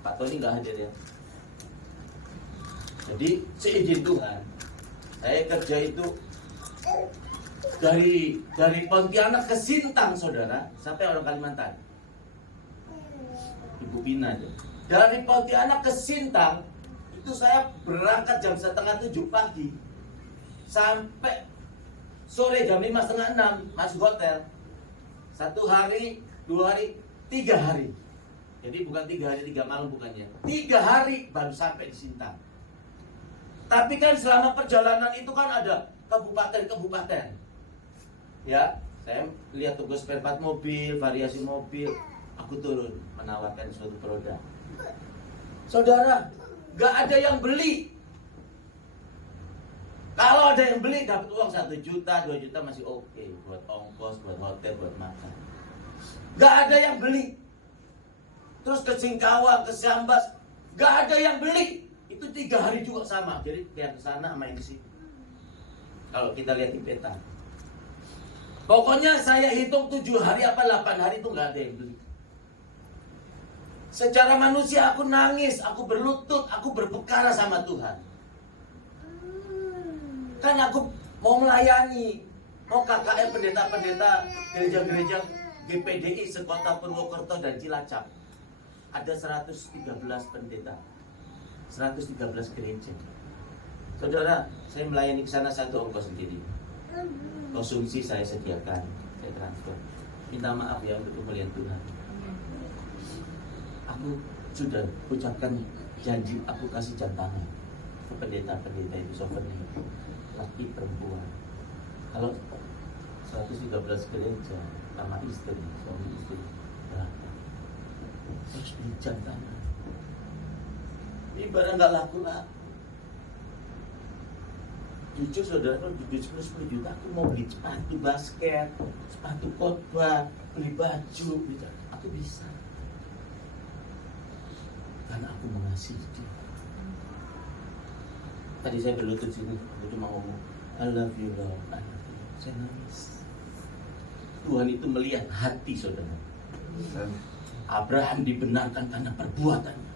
Pak Tony nggak hadir ya. Jadi seizin Tuhan, saya kerja itu dari Pontianak ke Sintang, saudara, sampai orang Kalimantan. Ibu Pina aja. Dari Pontianak ke Sintang itu saya berangkat jam 5:30 pagi sampai sore jam 5:30 masuk hotel. 1 hari, 2 hari, 3 hari. Jadi bukan 3 hari 3 malam, bukannya 3 hari baru sampai di Sintang. Tapi kan selama perjalanan itu kan ada kabupaten-kabupaten. Ya, saya lihat tugas spare part mobil, variasi mobil. Aku turun menawarkan suatu produk. Saudara, gak ada yang beli. Kalau ada yang beli dapat uang 1 juta, 2 juta masih oke. Buat ongkos, buat hotel, buat makan. Gak ada yang beli. Terus ke Singkawang, ke Sambas, gak ada yang beli. Itu 3 hari juga sama. Jadi yang ke sana sama yang di sini. Kalau kita lihat di peta. Pokoknya saya hitung 7 hari apa 8 hari itu gak ada yang beli. Secara manusia aku nangis, aku berlutut, aku berperkara sama Tuhan. Kan aku mau melayani, mau KKR pendeta-pendeta gereja-gereja GPDI sekota Purwokerto dan Cilacap. Ada 113 pendeta, 113 gereja. Saudara, saya melayani ke sana 1 ongkos sendiri. Konsumsi saya sediakan, saya transfer. Minta maaf ya untuk kemuliaan Tuhan. Aku sudah ucapkan janji, aku kasih jam tangan ke pendeta-pendeta itu, souvenir, laki perempuan. Kalau 113 gereja sama istri, suami istri, berapa? Terus beli jam tangan. Ini barang nggak laku-laku. Jujur saudara, kalau duit 10 juta aku mau beli sepatu basket, sepatu khotbah, beli baju, gitu. Aku bisa. Karena aku mengasihi dia. Tadi saya berlutut sini, aku cuma ngomong, I love you Lord. I love you. Saya nangis. Tuhan itu melihat hati saudara. Abraham dibenarkan karena perbuatannya.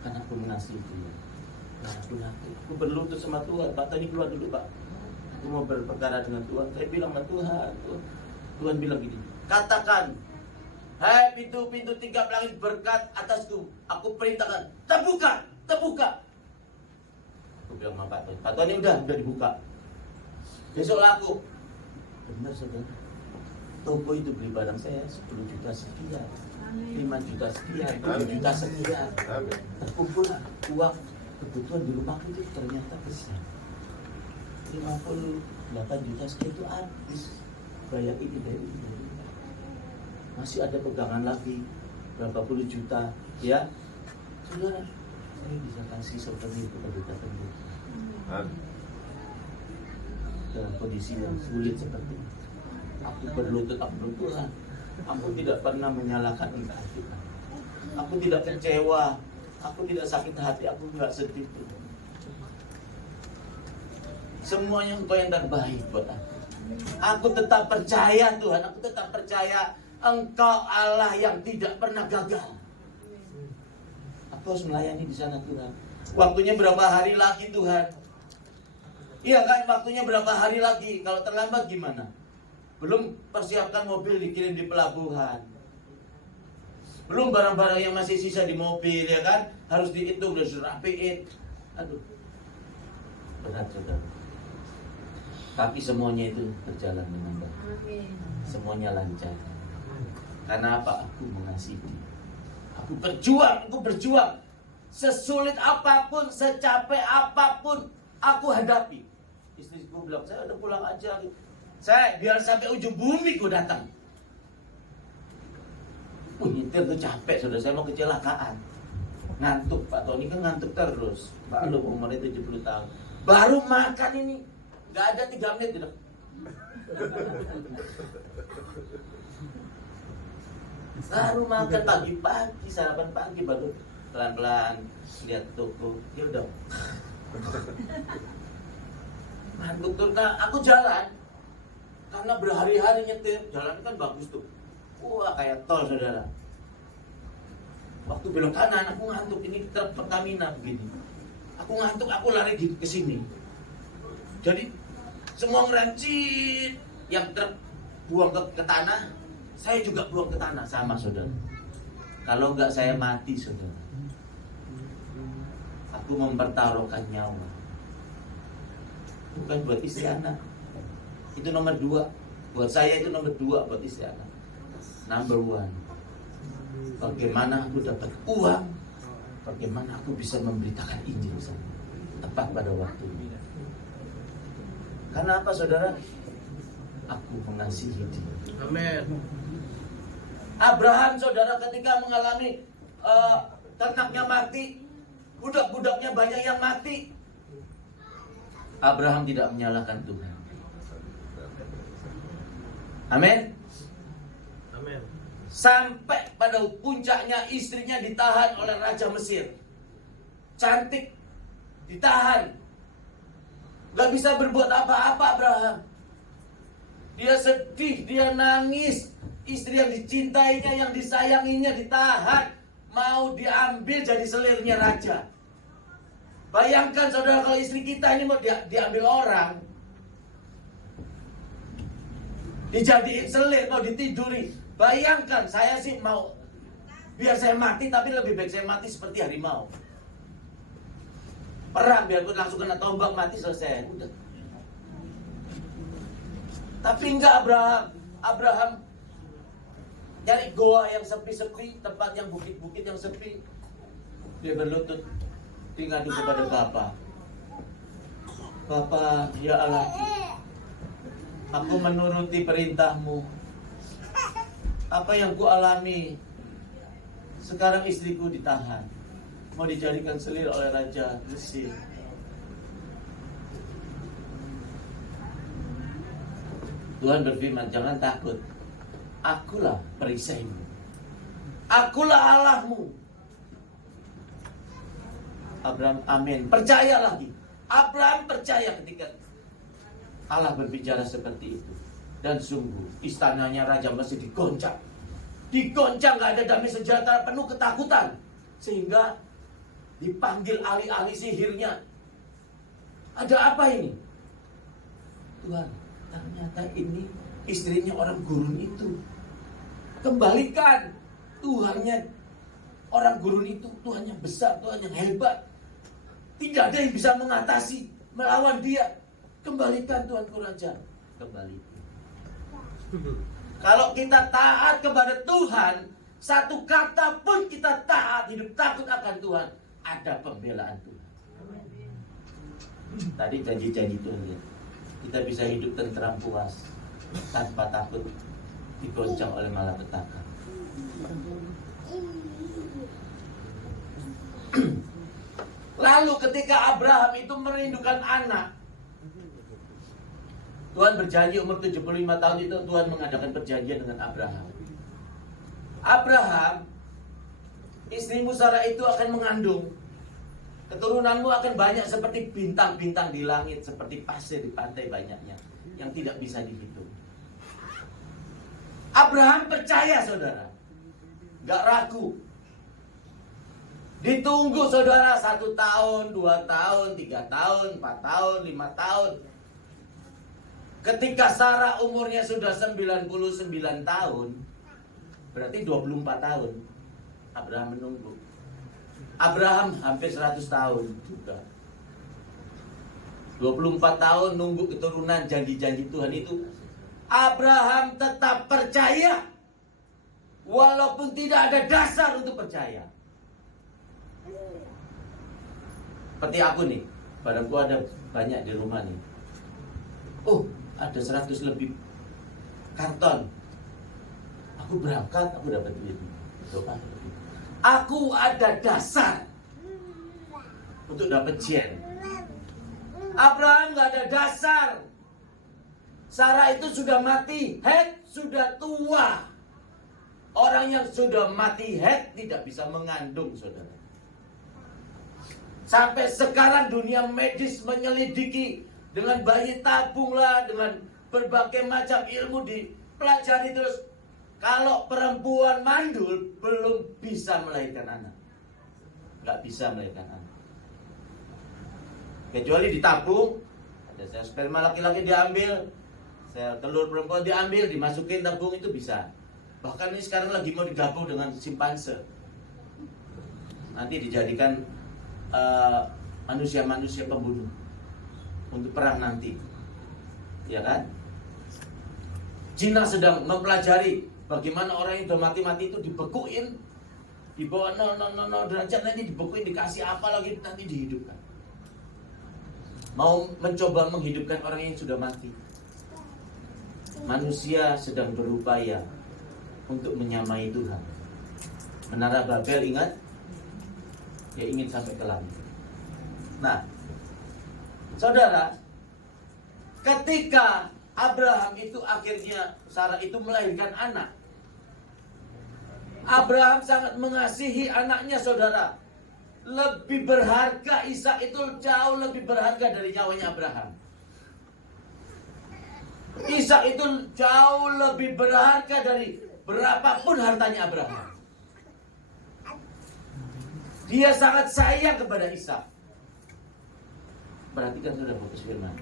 Karena aku mengasihi dia. Aku berlutut sama Tuhan. Pak Tony keluar dulu Pak. Aku mau berperkara dengan Tuhan. Saya bilang sama Tuhan. Tuhan bilang gini. Katakan, hai pintu-pintu 3 langit berkat atasku. Aku perintahkan, terbuka, terbuka. Aku bilang sama Pak Tony. Pak Tony udah dibuka. Besok laku. Benar saudara. Toko itu beli barang saya 10 juta sekian, 5 juta sekian, 7 juta sekian. Terkumpul uang kebutuhan di rumahku itu ternyata besar. 58 juta sekian itu habis. Bayar ini dari ini. Masih ada pegangan lagi berapa puluh juta, ya. Saudara, saya bisa kasih souvenir kepada teman. Dalam kondisi yang sulit seperti ini. Aku berlutut, aku berdoa. Aku tidak pernah menyalahkan engkau Tuhan. Aku tidak kecewa. Aku tidak sakit hati. Aku tidak sedih Tuhan. Semuanya engkau yang terbaik buat aku. Aku tetap percaya Tuhan. Aku tetap percaya engkau Allah yang tidak pernah gagal. Aku harus melayani di sana Tuhan. Waktunya berapa hari lagi Tuhan? Iya kan, waktunya berapa hari lagi? Kalau terlambat gimana? Belum persiapkan mobil dikirim di pelabuhan. Belum barang-barang yang masih sisa di mobil, ya kan? Harus dihitung, harus dirapiin. Aduh, berat saudara. Tapi semuanya itu berjalan dengan baik. Semuanya lancar. Karena apa? Aku mengasihi. Aku berjuang. Sesulit apapun, secapek apapun, aku hadapi. Istriku bilang, saya udah pulang aja. Saya biar sampai ujung bumi gue datang. Nyetir tuh capek, saudara. Saya mau kecelakaan. Ngantuk, Pak Tony kan ngantuk terus. Pak lu umurnya 70 tahun. Baru makan ini, nggak ada 3 menit gitu. Baru makan pagi-pagi, sarapan pagi, baru pelan-pelan lihat toko. Ya udah. Ngantuk tuh, nah aku jalan. Karena berhari-hari nyetir, jalan kan bagus tuh. Wah kayak tol saudara. Waktu belok kanan aku ngantuk, ini truk Pertamina begini. Aku ngantuk, aku lari ke sini. Jadi semua ngerancit, yang truk buang ke tanah, saya juga buang ke tanah sama saudara. Kalau enggak saya mati saudara. Aku mempertaruhkan nyawa. Bukan buat istri anak. Itu nomor 2. Buat saya itu nomor 2 buat istri anak. Number 1. Bagaimana aku dapat uang? Bagaimana aku bisa memberitakan Injil sana tepat pada waktunya. Karena apa saudara? Aku mengasihi dia. Amin. Abraham saudara ketika mengalami ternaknya mati, budak-budaknya banyak yang mati. Abraham tidak menyalahkan Tuhan. Amin. Amin. Sampai pada puncaknya istrinya ditahan oleh Raja Mesir. Cantik, ditahan. Gak bisa berbuat apa-apa Abraham. Dia sedih, dia nangis. Istri yang dicintainya, yang disayanginya ditahan. Mau diambil jadi selirnya raja. Bayangkan saudara kalau istri kita ini mau diambil orang. Dijadiin selir, mau ditiduri. Bayangkan, saya sih mau biar saya mati, tapi lebih baik saya mati seperti harimau. Perang, biarpun langsung kena tombak, mati selesai. Udah. Tapi enggak Abraham nyari goa yang sepi-sepi, tempat yang bukit-bukit yang sepi. Dia berlutut, ngadu kepada Bapa. Bapa, ya Allah, aku menuruti perintahmu. Apa yang ku alami? Sekarang istriku ditahan, mau dijadikan selir oleh Raja Mesir. Tuhan berfirman, jangan takut. Akulah perisaimu. Akulah Allahmu. Abraham, amin. Percaya lagi. Abraham percaya ketika Allah berbicara seperti itu. Dan sungguh istananya Raja Mesir digoncang. Digoncang, gak ada damai sejahtera, penuh ketakutan. Sehingga dipanggil ahli-ahli sihirnya. Ada apa ini? Tuhan, ternyata ini istrinya orang gurun itu. Kembalikan. Tuhannya orang gurun itu, Tuhan yang besar, Tuhan yang hebat. Tidak ada yang bisa mengatasi, melawan dia. Kembalikan Tuanku Raja. Kembalikan. Kalau kita taat kepada Tuhan, satu kata pun kita taat, hidup takut akan Tuhan, ada pembelaan Tuhan. Tadi janji-janji Tuhan, ya. Kita bisa hidup tentram puas tanpa takut digoncang oleh malapetaka. Lalu ketika Abraham itu merindukan anak, Tuhan berjanji umur 75 tahun itu Tuhan mengadakan perjanjian dengan Abraham. Abraham, istrimu Sarah itu akan mengandung. Keturunanmu akan banyak seperti bintang-bintang di langit, seperti pasir di pantai banyaknya, yang tidak bisa dihitung. Abraham percaya, saudara. Gak ragu. Ditunggu, saudara, 1 tahun, 2 tahun, 3 tahun, 4 tahun, 5 tahun. Ketika Sarah umurnya sudah 99 tahun, berarti 24 tahun Abraham menunggu. Abraham hampir 100 tahun juga. 24 tahun nunggu keturunan, janji-janji Tuhan itu. Abraham tetap percaya, walaupun tidak ada dasar untuk percaya. Seperti aku nih, padaku ada banyak di rumah nih. Oh, ada 100 lebih karton. Aku berangkat, aku dapat duit. Doa. Aku ada dasar untuk dapat jen. Abraham gak ada dasar. Sarah itu sudah mati, head sudah tua. Orang yang sudah mati head tidak bisa mengandung, saudara. Sampai sekarang dunia medis menyelidiki dengan bayi tabung lah, dengan berbagai macam ilmu dipelajari terus. Kalau perempuan mandul belum bisa melahirkan anak. Nggak bisa melahirkan anak. Kecuali ditabung, ada sel sperma laki-laki diambil, sel telur perempuan diambil, dimasukin tabung itu bisa. Bahkan ini sekarang lagi mau digabung dengan simpanse. Nanti dijadikan manusia-manusia pembunuh untuk perang nanti, ya kan? Cina sedang mempelajari bagaimana orang yang sudah mati-mati itu dibekuin, di bawah 0,00 derajat, nanti dibekuin, dikasih apa lagi, nanti dihidupkan. Mau mencoba menghidupkan orang yang sudah mati. Manusia sedang berupaya untuk menyamai Tuhan. Menara Babel, ingat? Dia ingin sampai ke langit. Nah, saudara, ketika Abraham itu akhirnya Sarah itu melahirkan anak, Abraham sangat mengasihi anaknya, saudara. Lebih berharga, Ishak itu jauh lebih berharga dari nyawanya Abraham. Ishak itu jauh lebih berharga dari berapapun hartanya Abraham. Dia sangat sayang kepada Ishak. Perhatikan, sudah fokus firman.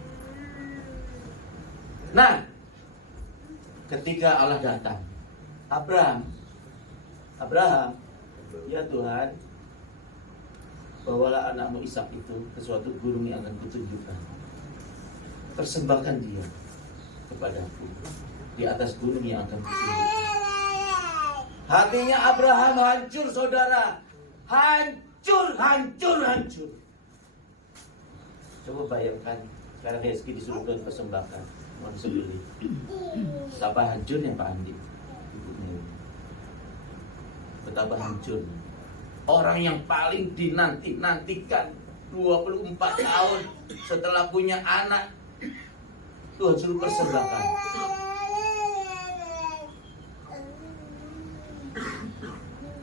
Nah, ketika Allah datang, Abraham, ya Tuhan, bawalah anakmu Ishak itu ke suatu gunung yang akan kutunjukkan. Persembahkan dia kepadaku di atas gunung yang akan kutunjukkan. Hatinya Abraham hancur, saudara. Hancur. Coba bayangkan, sekarang Hezki disuruh Tuhan persembahkan uang sebeli. Betapa hancurnya Pak Andi. Betapa hancurnya. Orang yang paling dinantikan 24 tahun setelah punya anak, Tuhan suruh persembahkan.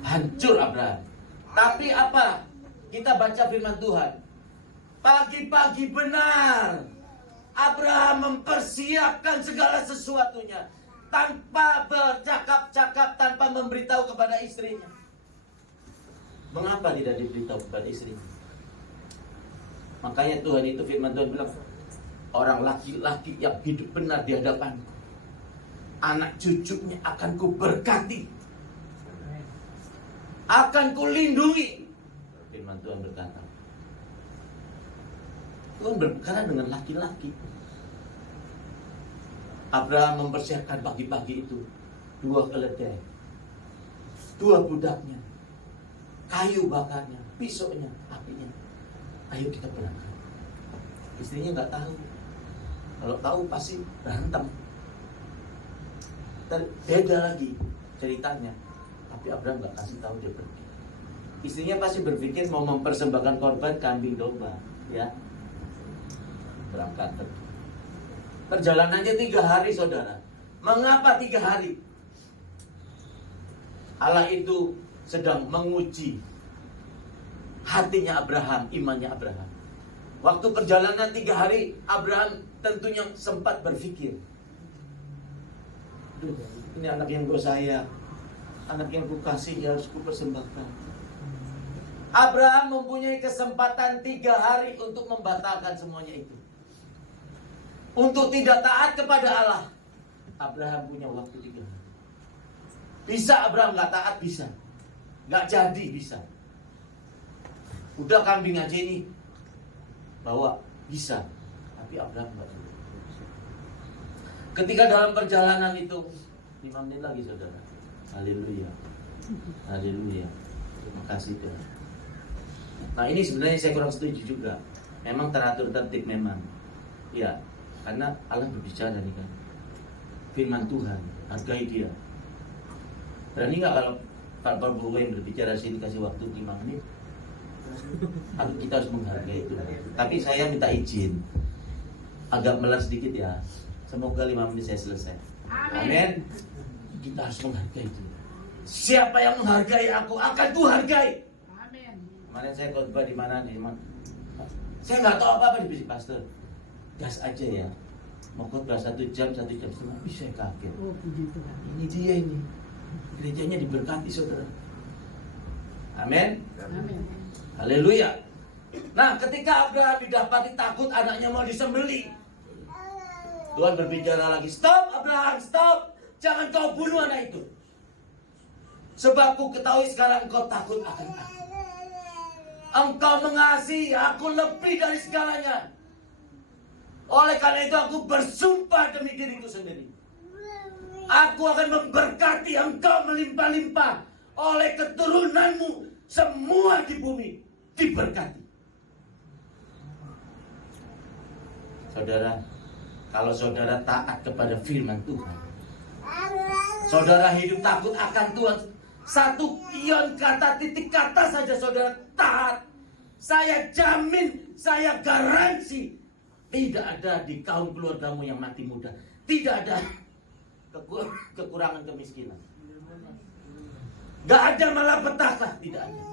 Hancur Abraham. Tapi apa? Kita baca firman Tuhan. Pagi-pagi benar Abraham mempersiapkan segala sesuatunya tanpa bercakap-cakap, tanpa memberitahu kepada istrinya. Mengapa tidak diberitahu kepada istrinya? Makanya Tuhan itu, firman Tuhan bilang, orang laki-laki yang hidup benar di hadapanku, anak cucunya akan kuberkati, akan kulindungi. Firman Tuhan berkata. Tuhan berbicara dengan laki-laki. Abraham mempersiapkan pagi-pagi itu 2 keledai, 2 budaknya, kayu bakarnya, pisaunya, apinya. Ayo kita berangkat. Istrinya nggak tahu. Kalau tahu pasti berantem. Beda lagi ceritanya. Tapi Abraham nggak kasih tahu, dia pergi. Istrinya pasti berpikir mau mempersembahkan korban kambing domba, ya. Berangkat pergi. Perjalanannya 3 hari, saudara. Mengapa 3 hari? Allah itu sedang menguji hatinya Abraham, imannya Abraham. Waktu perjalanan 3 hari, Abraham tentunya sempat berpikir, duh, ini anak yang gue sayang, anak yang gue kasih, ya harus gue persembahkan. Abraham mempunyai kesempatan 3 hari untuk membatalkan semuanya itu, untuk tidak taat kepada Allah. Abraham punya waktu 3 hari. Bisa Abraham gak taat? Bisa. Gak jadi? Bisa. Udah kambing aja ini bawa, bisa. Tapi Abraham gak jadi. Ketika dalam perjalanan itu 5 menit lagi, saudara. Haleluya. Haleluya. Terima kasih Tuhan. Nah, ini sebenarnya saya kurang setuju juga. Memang teratur tertib memang. Ya, karena Allah berbicara nih kan. Firman Tuhan, hargai dia. Berani nggak kalau Pak Prabowo yang berbicara sini kasih waktu 5 menit? Kita harus menghargai itu. Tapi saya minta izin, agak melar sedikit ya. Semoga 5 menit saya selesai. Amin. Kita harus menghargai itu. Siapa yang menghargai aku akan kuhargai. Amin. Kemarin saya khotbah di mana? Saya nggak tahu apa-apa di bisik pastor. Gas aja ya. Mau khotbah 1 jam, 1 jam setengah. Bisa kaget. Oh, puji Tuhan. Ini dia ini. Gerejanya diberkati, saudara. Amin. Amin. Haleluya. Nah, ketika Abraham didapati takut anaknya mau disembelih, Tuhan berbicara lagi, stop Abraham, stop. Jangan kau bunuh anak itu. Sebab ku ketahui sekarang engkau takut akan aku. Engkau mengasihi aku lebih dari segalanya. Oleh karena itu aku bersumpah demi diriku sendiri. Aku akan memberkati engkau melimpah-limpah. Oleh keturunanmu semua di bumi diberkati. Saudara, kalau saudara taat kepada firman Tuhan, saudara hidup takut akan Tuhan, 1 ion kata, titik kata saja saudara taat, saya jamin, saya garansi, tidak ada di kaum keluargamu yang mati muda. Tidak ada kekurangan kemiskinan. Gak ada malapetaka, tidak ada.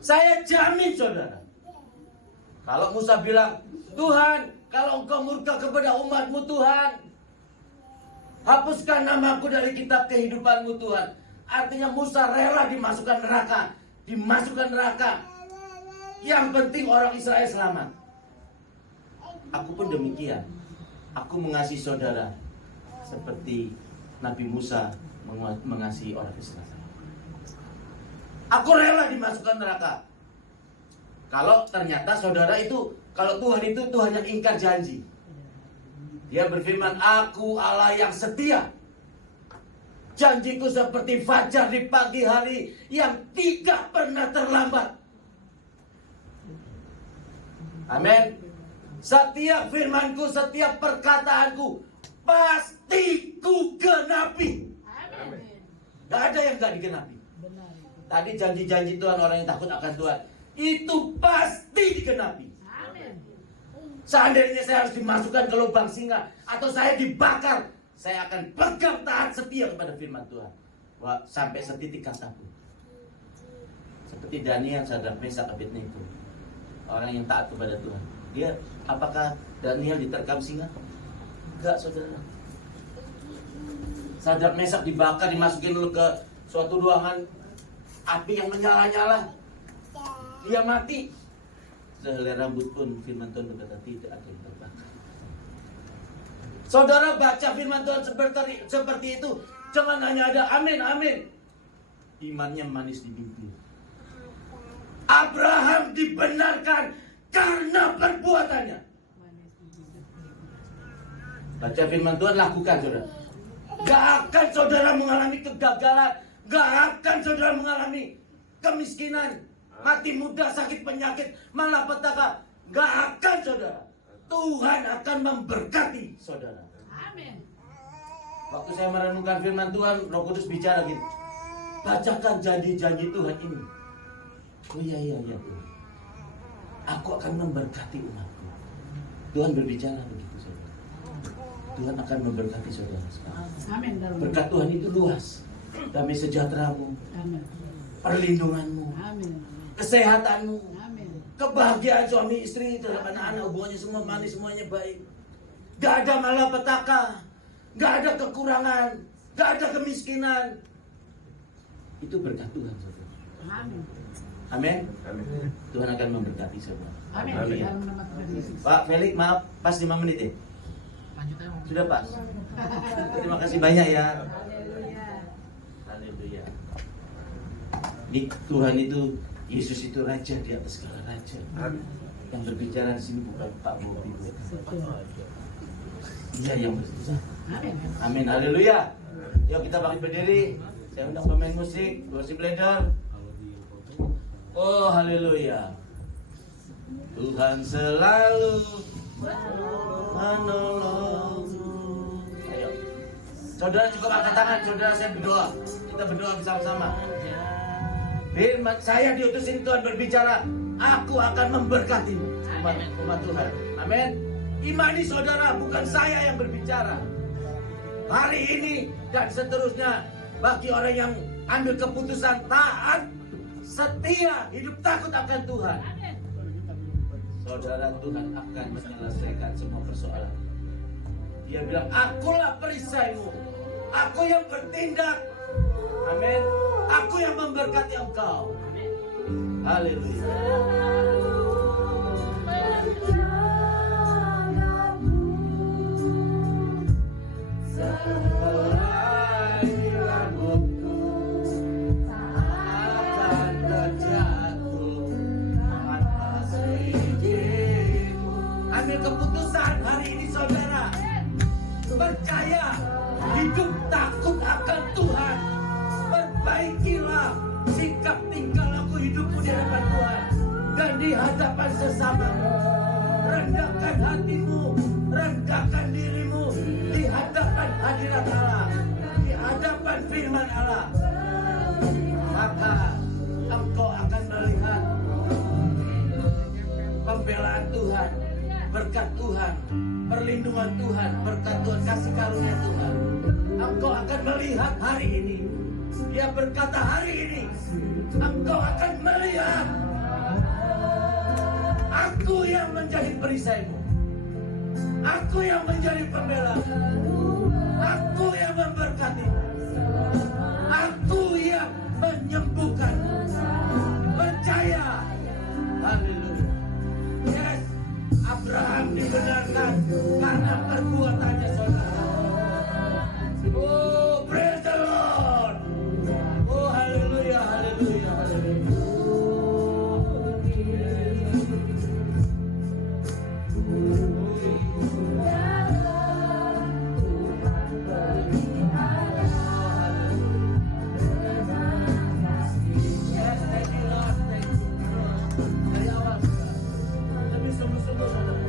Saya jamin saudara. Kalau Musa bilang, Tuhan, kalau engkau murka kepada umatmu Tuhan, hapuskan namaku dari kitab kehidupanmu Tuhan. Artinya Musa rela dimasukkan neraka. Dimasukkan neraka. Yang penting orang Israel selamat. Aku pun demikian. Aku mengasihi saudara seperti Nabi Musa mengasihi orang Israel. Aku rela dimasukkan neraka. Kalau ternyata saudara itu, kalau Tuhan itu Tuhan yang ingkar janji. Dia berfirman, aku Allah yang setia. Janjiku seperti fajar di pagi hari yang tidak pernah terlambat. Amin. Setiap firmanku, setiap perkataanku pasti ku genapi. Amin. Gak ada yang gak digenapi. Benar. Tadi janji-janji Tuhan, orang yang takut akan Tuhan, itu pasti digenapi. Amin. Seandainya saya harus dimasukkan ke lubang singa atau saya dibakar, saya akan pegang taat setia kepada firman Tuhan. Wah, sampai setitik kataku. Seperti Daniel, Sadrak, Mesak, Abednego. orang yang taat kepada Tuhan. Dia, apakah Daniel diterkam singa? Enggak, saudara. Sadrak Mesak dibakar, dimasukin dulu ke suatu ruangan api yang menyala-nyala. Dia mati. Sehelai rambut pun firman Tuhan berkata tidak akan terbakar. Saudara baca firman Tuhan seperti itu, jangan hanya ada amin, amin. Imannya manis di bibir. Abraham dibenarkan karena perbuatannya. Baca firman Tuhan, lakukan, saudara. Gak akan saudara mengalami kegagalan, gak akan saudara mengalami kemiskinan, mati muda, sakit penyakit, malapetaka. Gak akan, saudara. Tuhan akan memberkati saudara. Amin. Waktu saya merenungkan firman Tuhan, Roh Kudus bicara gitu. Bacakan janji-janji Tuhan ini. Oh iya Tuhan. Aku akan memberkati umatku. Tuhan berbicara begitu, saudara. Tuhan akan memberkati saudara sekarang. Amin. Berkat Tuhan itu luas. Damai sejahteramu, Amin. perlindunganmu, Amin. kesehatanmu, Amin. kebahagiaan suami istri terhadap anak-anak, hubungannya semua manis, semuanya baik. Gak ada malapetaka, gak ada kekurangan, gak ada kemiskinan. Itu berkat Tuhan, saudara. Amin. Amin. Tuhan akan memberkati saudara. Amin. Amin. Dalam nama Tuhan Yesus. Pak Felix, maaf, pas 5 menit ya? Lanjut aja. Sudah pas. Terima kasih banyak ya. Haleluya. Haleluya. Tuhan itu, Yesus itu raja di atas segala raja. Yang berbicara di sini bukan Pak Bobi. Dia yang berbicara. Amin. Amin. Haleluya. Yuk kita bangkit berdiri. Saya undang pemain musik, worship leader. Oh haleluya. Tuhan selalu menolongmu. Ayo. Saudara cukup angkat tangan, saudara saya berdoa. Kita berdoa bersama-sama. Firman saya diutusin Tuhan berbicara, aku akan memberkatimu umat Tuhan. Amin. Imani saudara, bukan saya yang berbicara. Hari ini dan seterusnya bagi orang yang ambil keputusan taat, setia, hidup takut akan Tuhan. Saudara, Tuhan akan menyelesaikan semua persoalan. Dia bilang, akulah perisaimu, aku yang bertindak. Amin. Aku yang memberkati engkau. Haleluya. Ambil keputusan hari ini saudara. Percaya, hidup takut akan Tuhan. Perbaikilah sikap tingkah laku hidupmu di hadapan Tuhan dan di hadapan sesama. Rendahkan hatimu, rendahkan dirimu di hadapan hadirat Allah, di hadapan firman Allah. Maka engkau akan melihat pembelaan Tuhan, berkat Tuhan, perlindungan Tuhan, berkat Tuhan, kasih karunia Tuhan. Engkau akan melihat hari ini. Dia berkata hari ini, engkau akan melihat aku yang menjadi perisaimu, aku yang menjadi pembela, aku yang memberkati, aku yang menyembuhkan. Percaya. Haleluya. Yes, Abraham dibenarkan karena perbuatannya saudara. Oh, praise the Lord. Oh, haleluya, haleluya, haleluya. Yes, thank you Lord, thank you. Dari awal, lebih sungguh-sungguh saudara.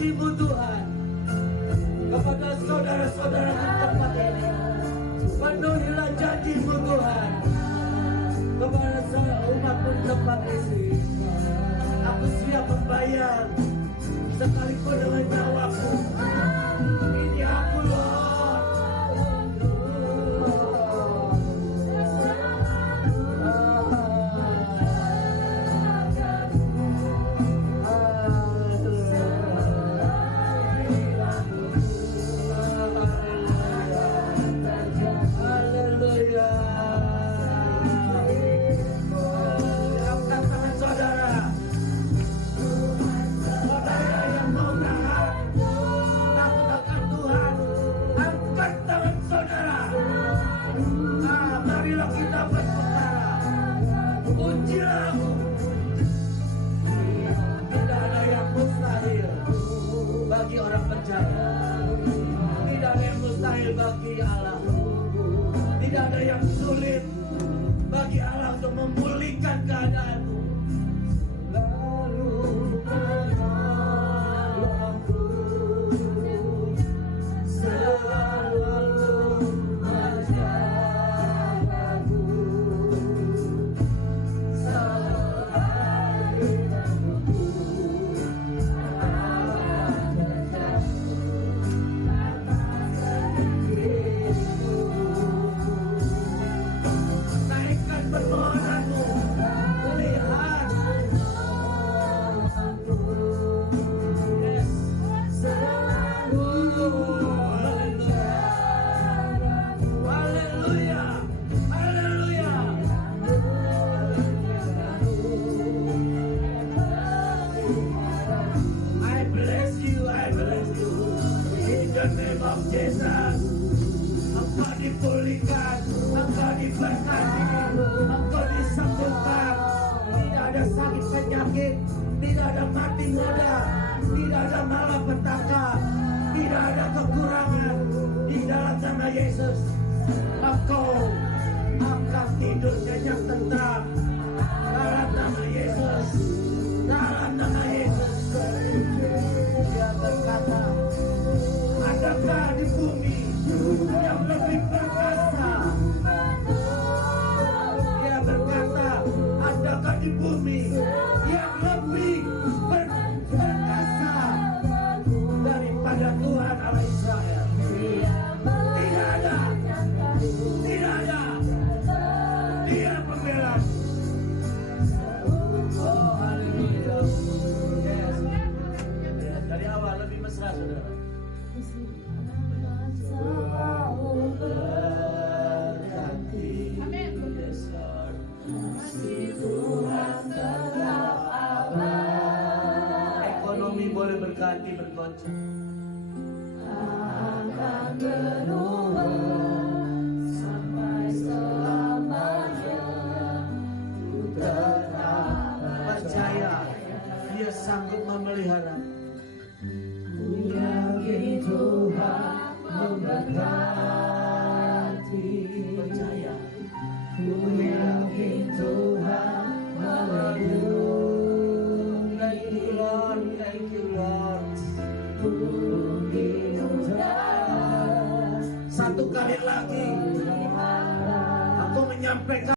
janji-Mu Tuhan kepada saudara-saudara di tempat ini. Penuhilah janji-Mu Tuhan kepada umat-Mu di tempat ini. Aku siap membayar sekalipun dengan nyawaku. Ini aku, Lord. Angkat tangan saudara. Saudara yang mau tahan, takut akan Tuhan, angkat tangan saudara. Marilah kita berperkara. Ujilah aku. Tidak ada yang mustahil bagi orang percaya. Tidak ada yang mustahil bagi Allah. Tidak ada yang sulit bagi Allah untuk memulihkan keadaanmu. Naikkan permohonanmu. Lihat. Yes. Haleluya. Haleluya. I bless you. I bless you. In the name of Jesus. Engkau dipulihkan, engkau diberkati, engkau disembuhkan. Tidak ada sakit penyakit, tidak ada mati muda, tidak ada malapetaka, tidak ada kekurangan. Di dalam nama Yesus, engkau akan tidur nyenyak tentram. Dalam nama Yesus, dalam nama Yesus. Dia berkata, adakah di bumi yang lebih perkasa? Dia berkata, adakah di bumi yang lebih perkasa daripada Tuhan Allah Israel? Tidak ada. Tidak ada. Dia pembela. Oh, haleluya. Yes. Dari awal lebih mesra, saudara. Ekonomi boleh berganti bergoncang. Akan berubah sampai selamanya. Tetap percaya, Dia sanggup memelihara. Ku yakin Tuhan memberkati. Percaya. Ku yakin Tuhan melindungi. Thank you Lord, thank you Lord. Satu kali lagi aku menyampaikan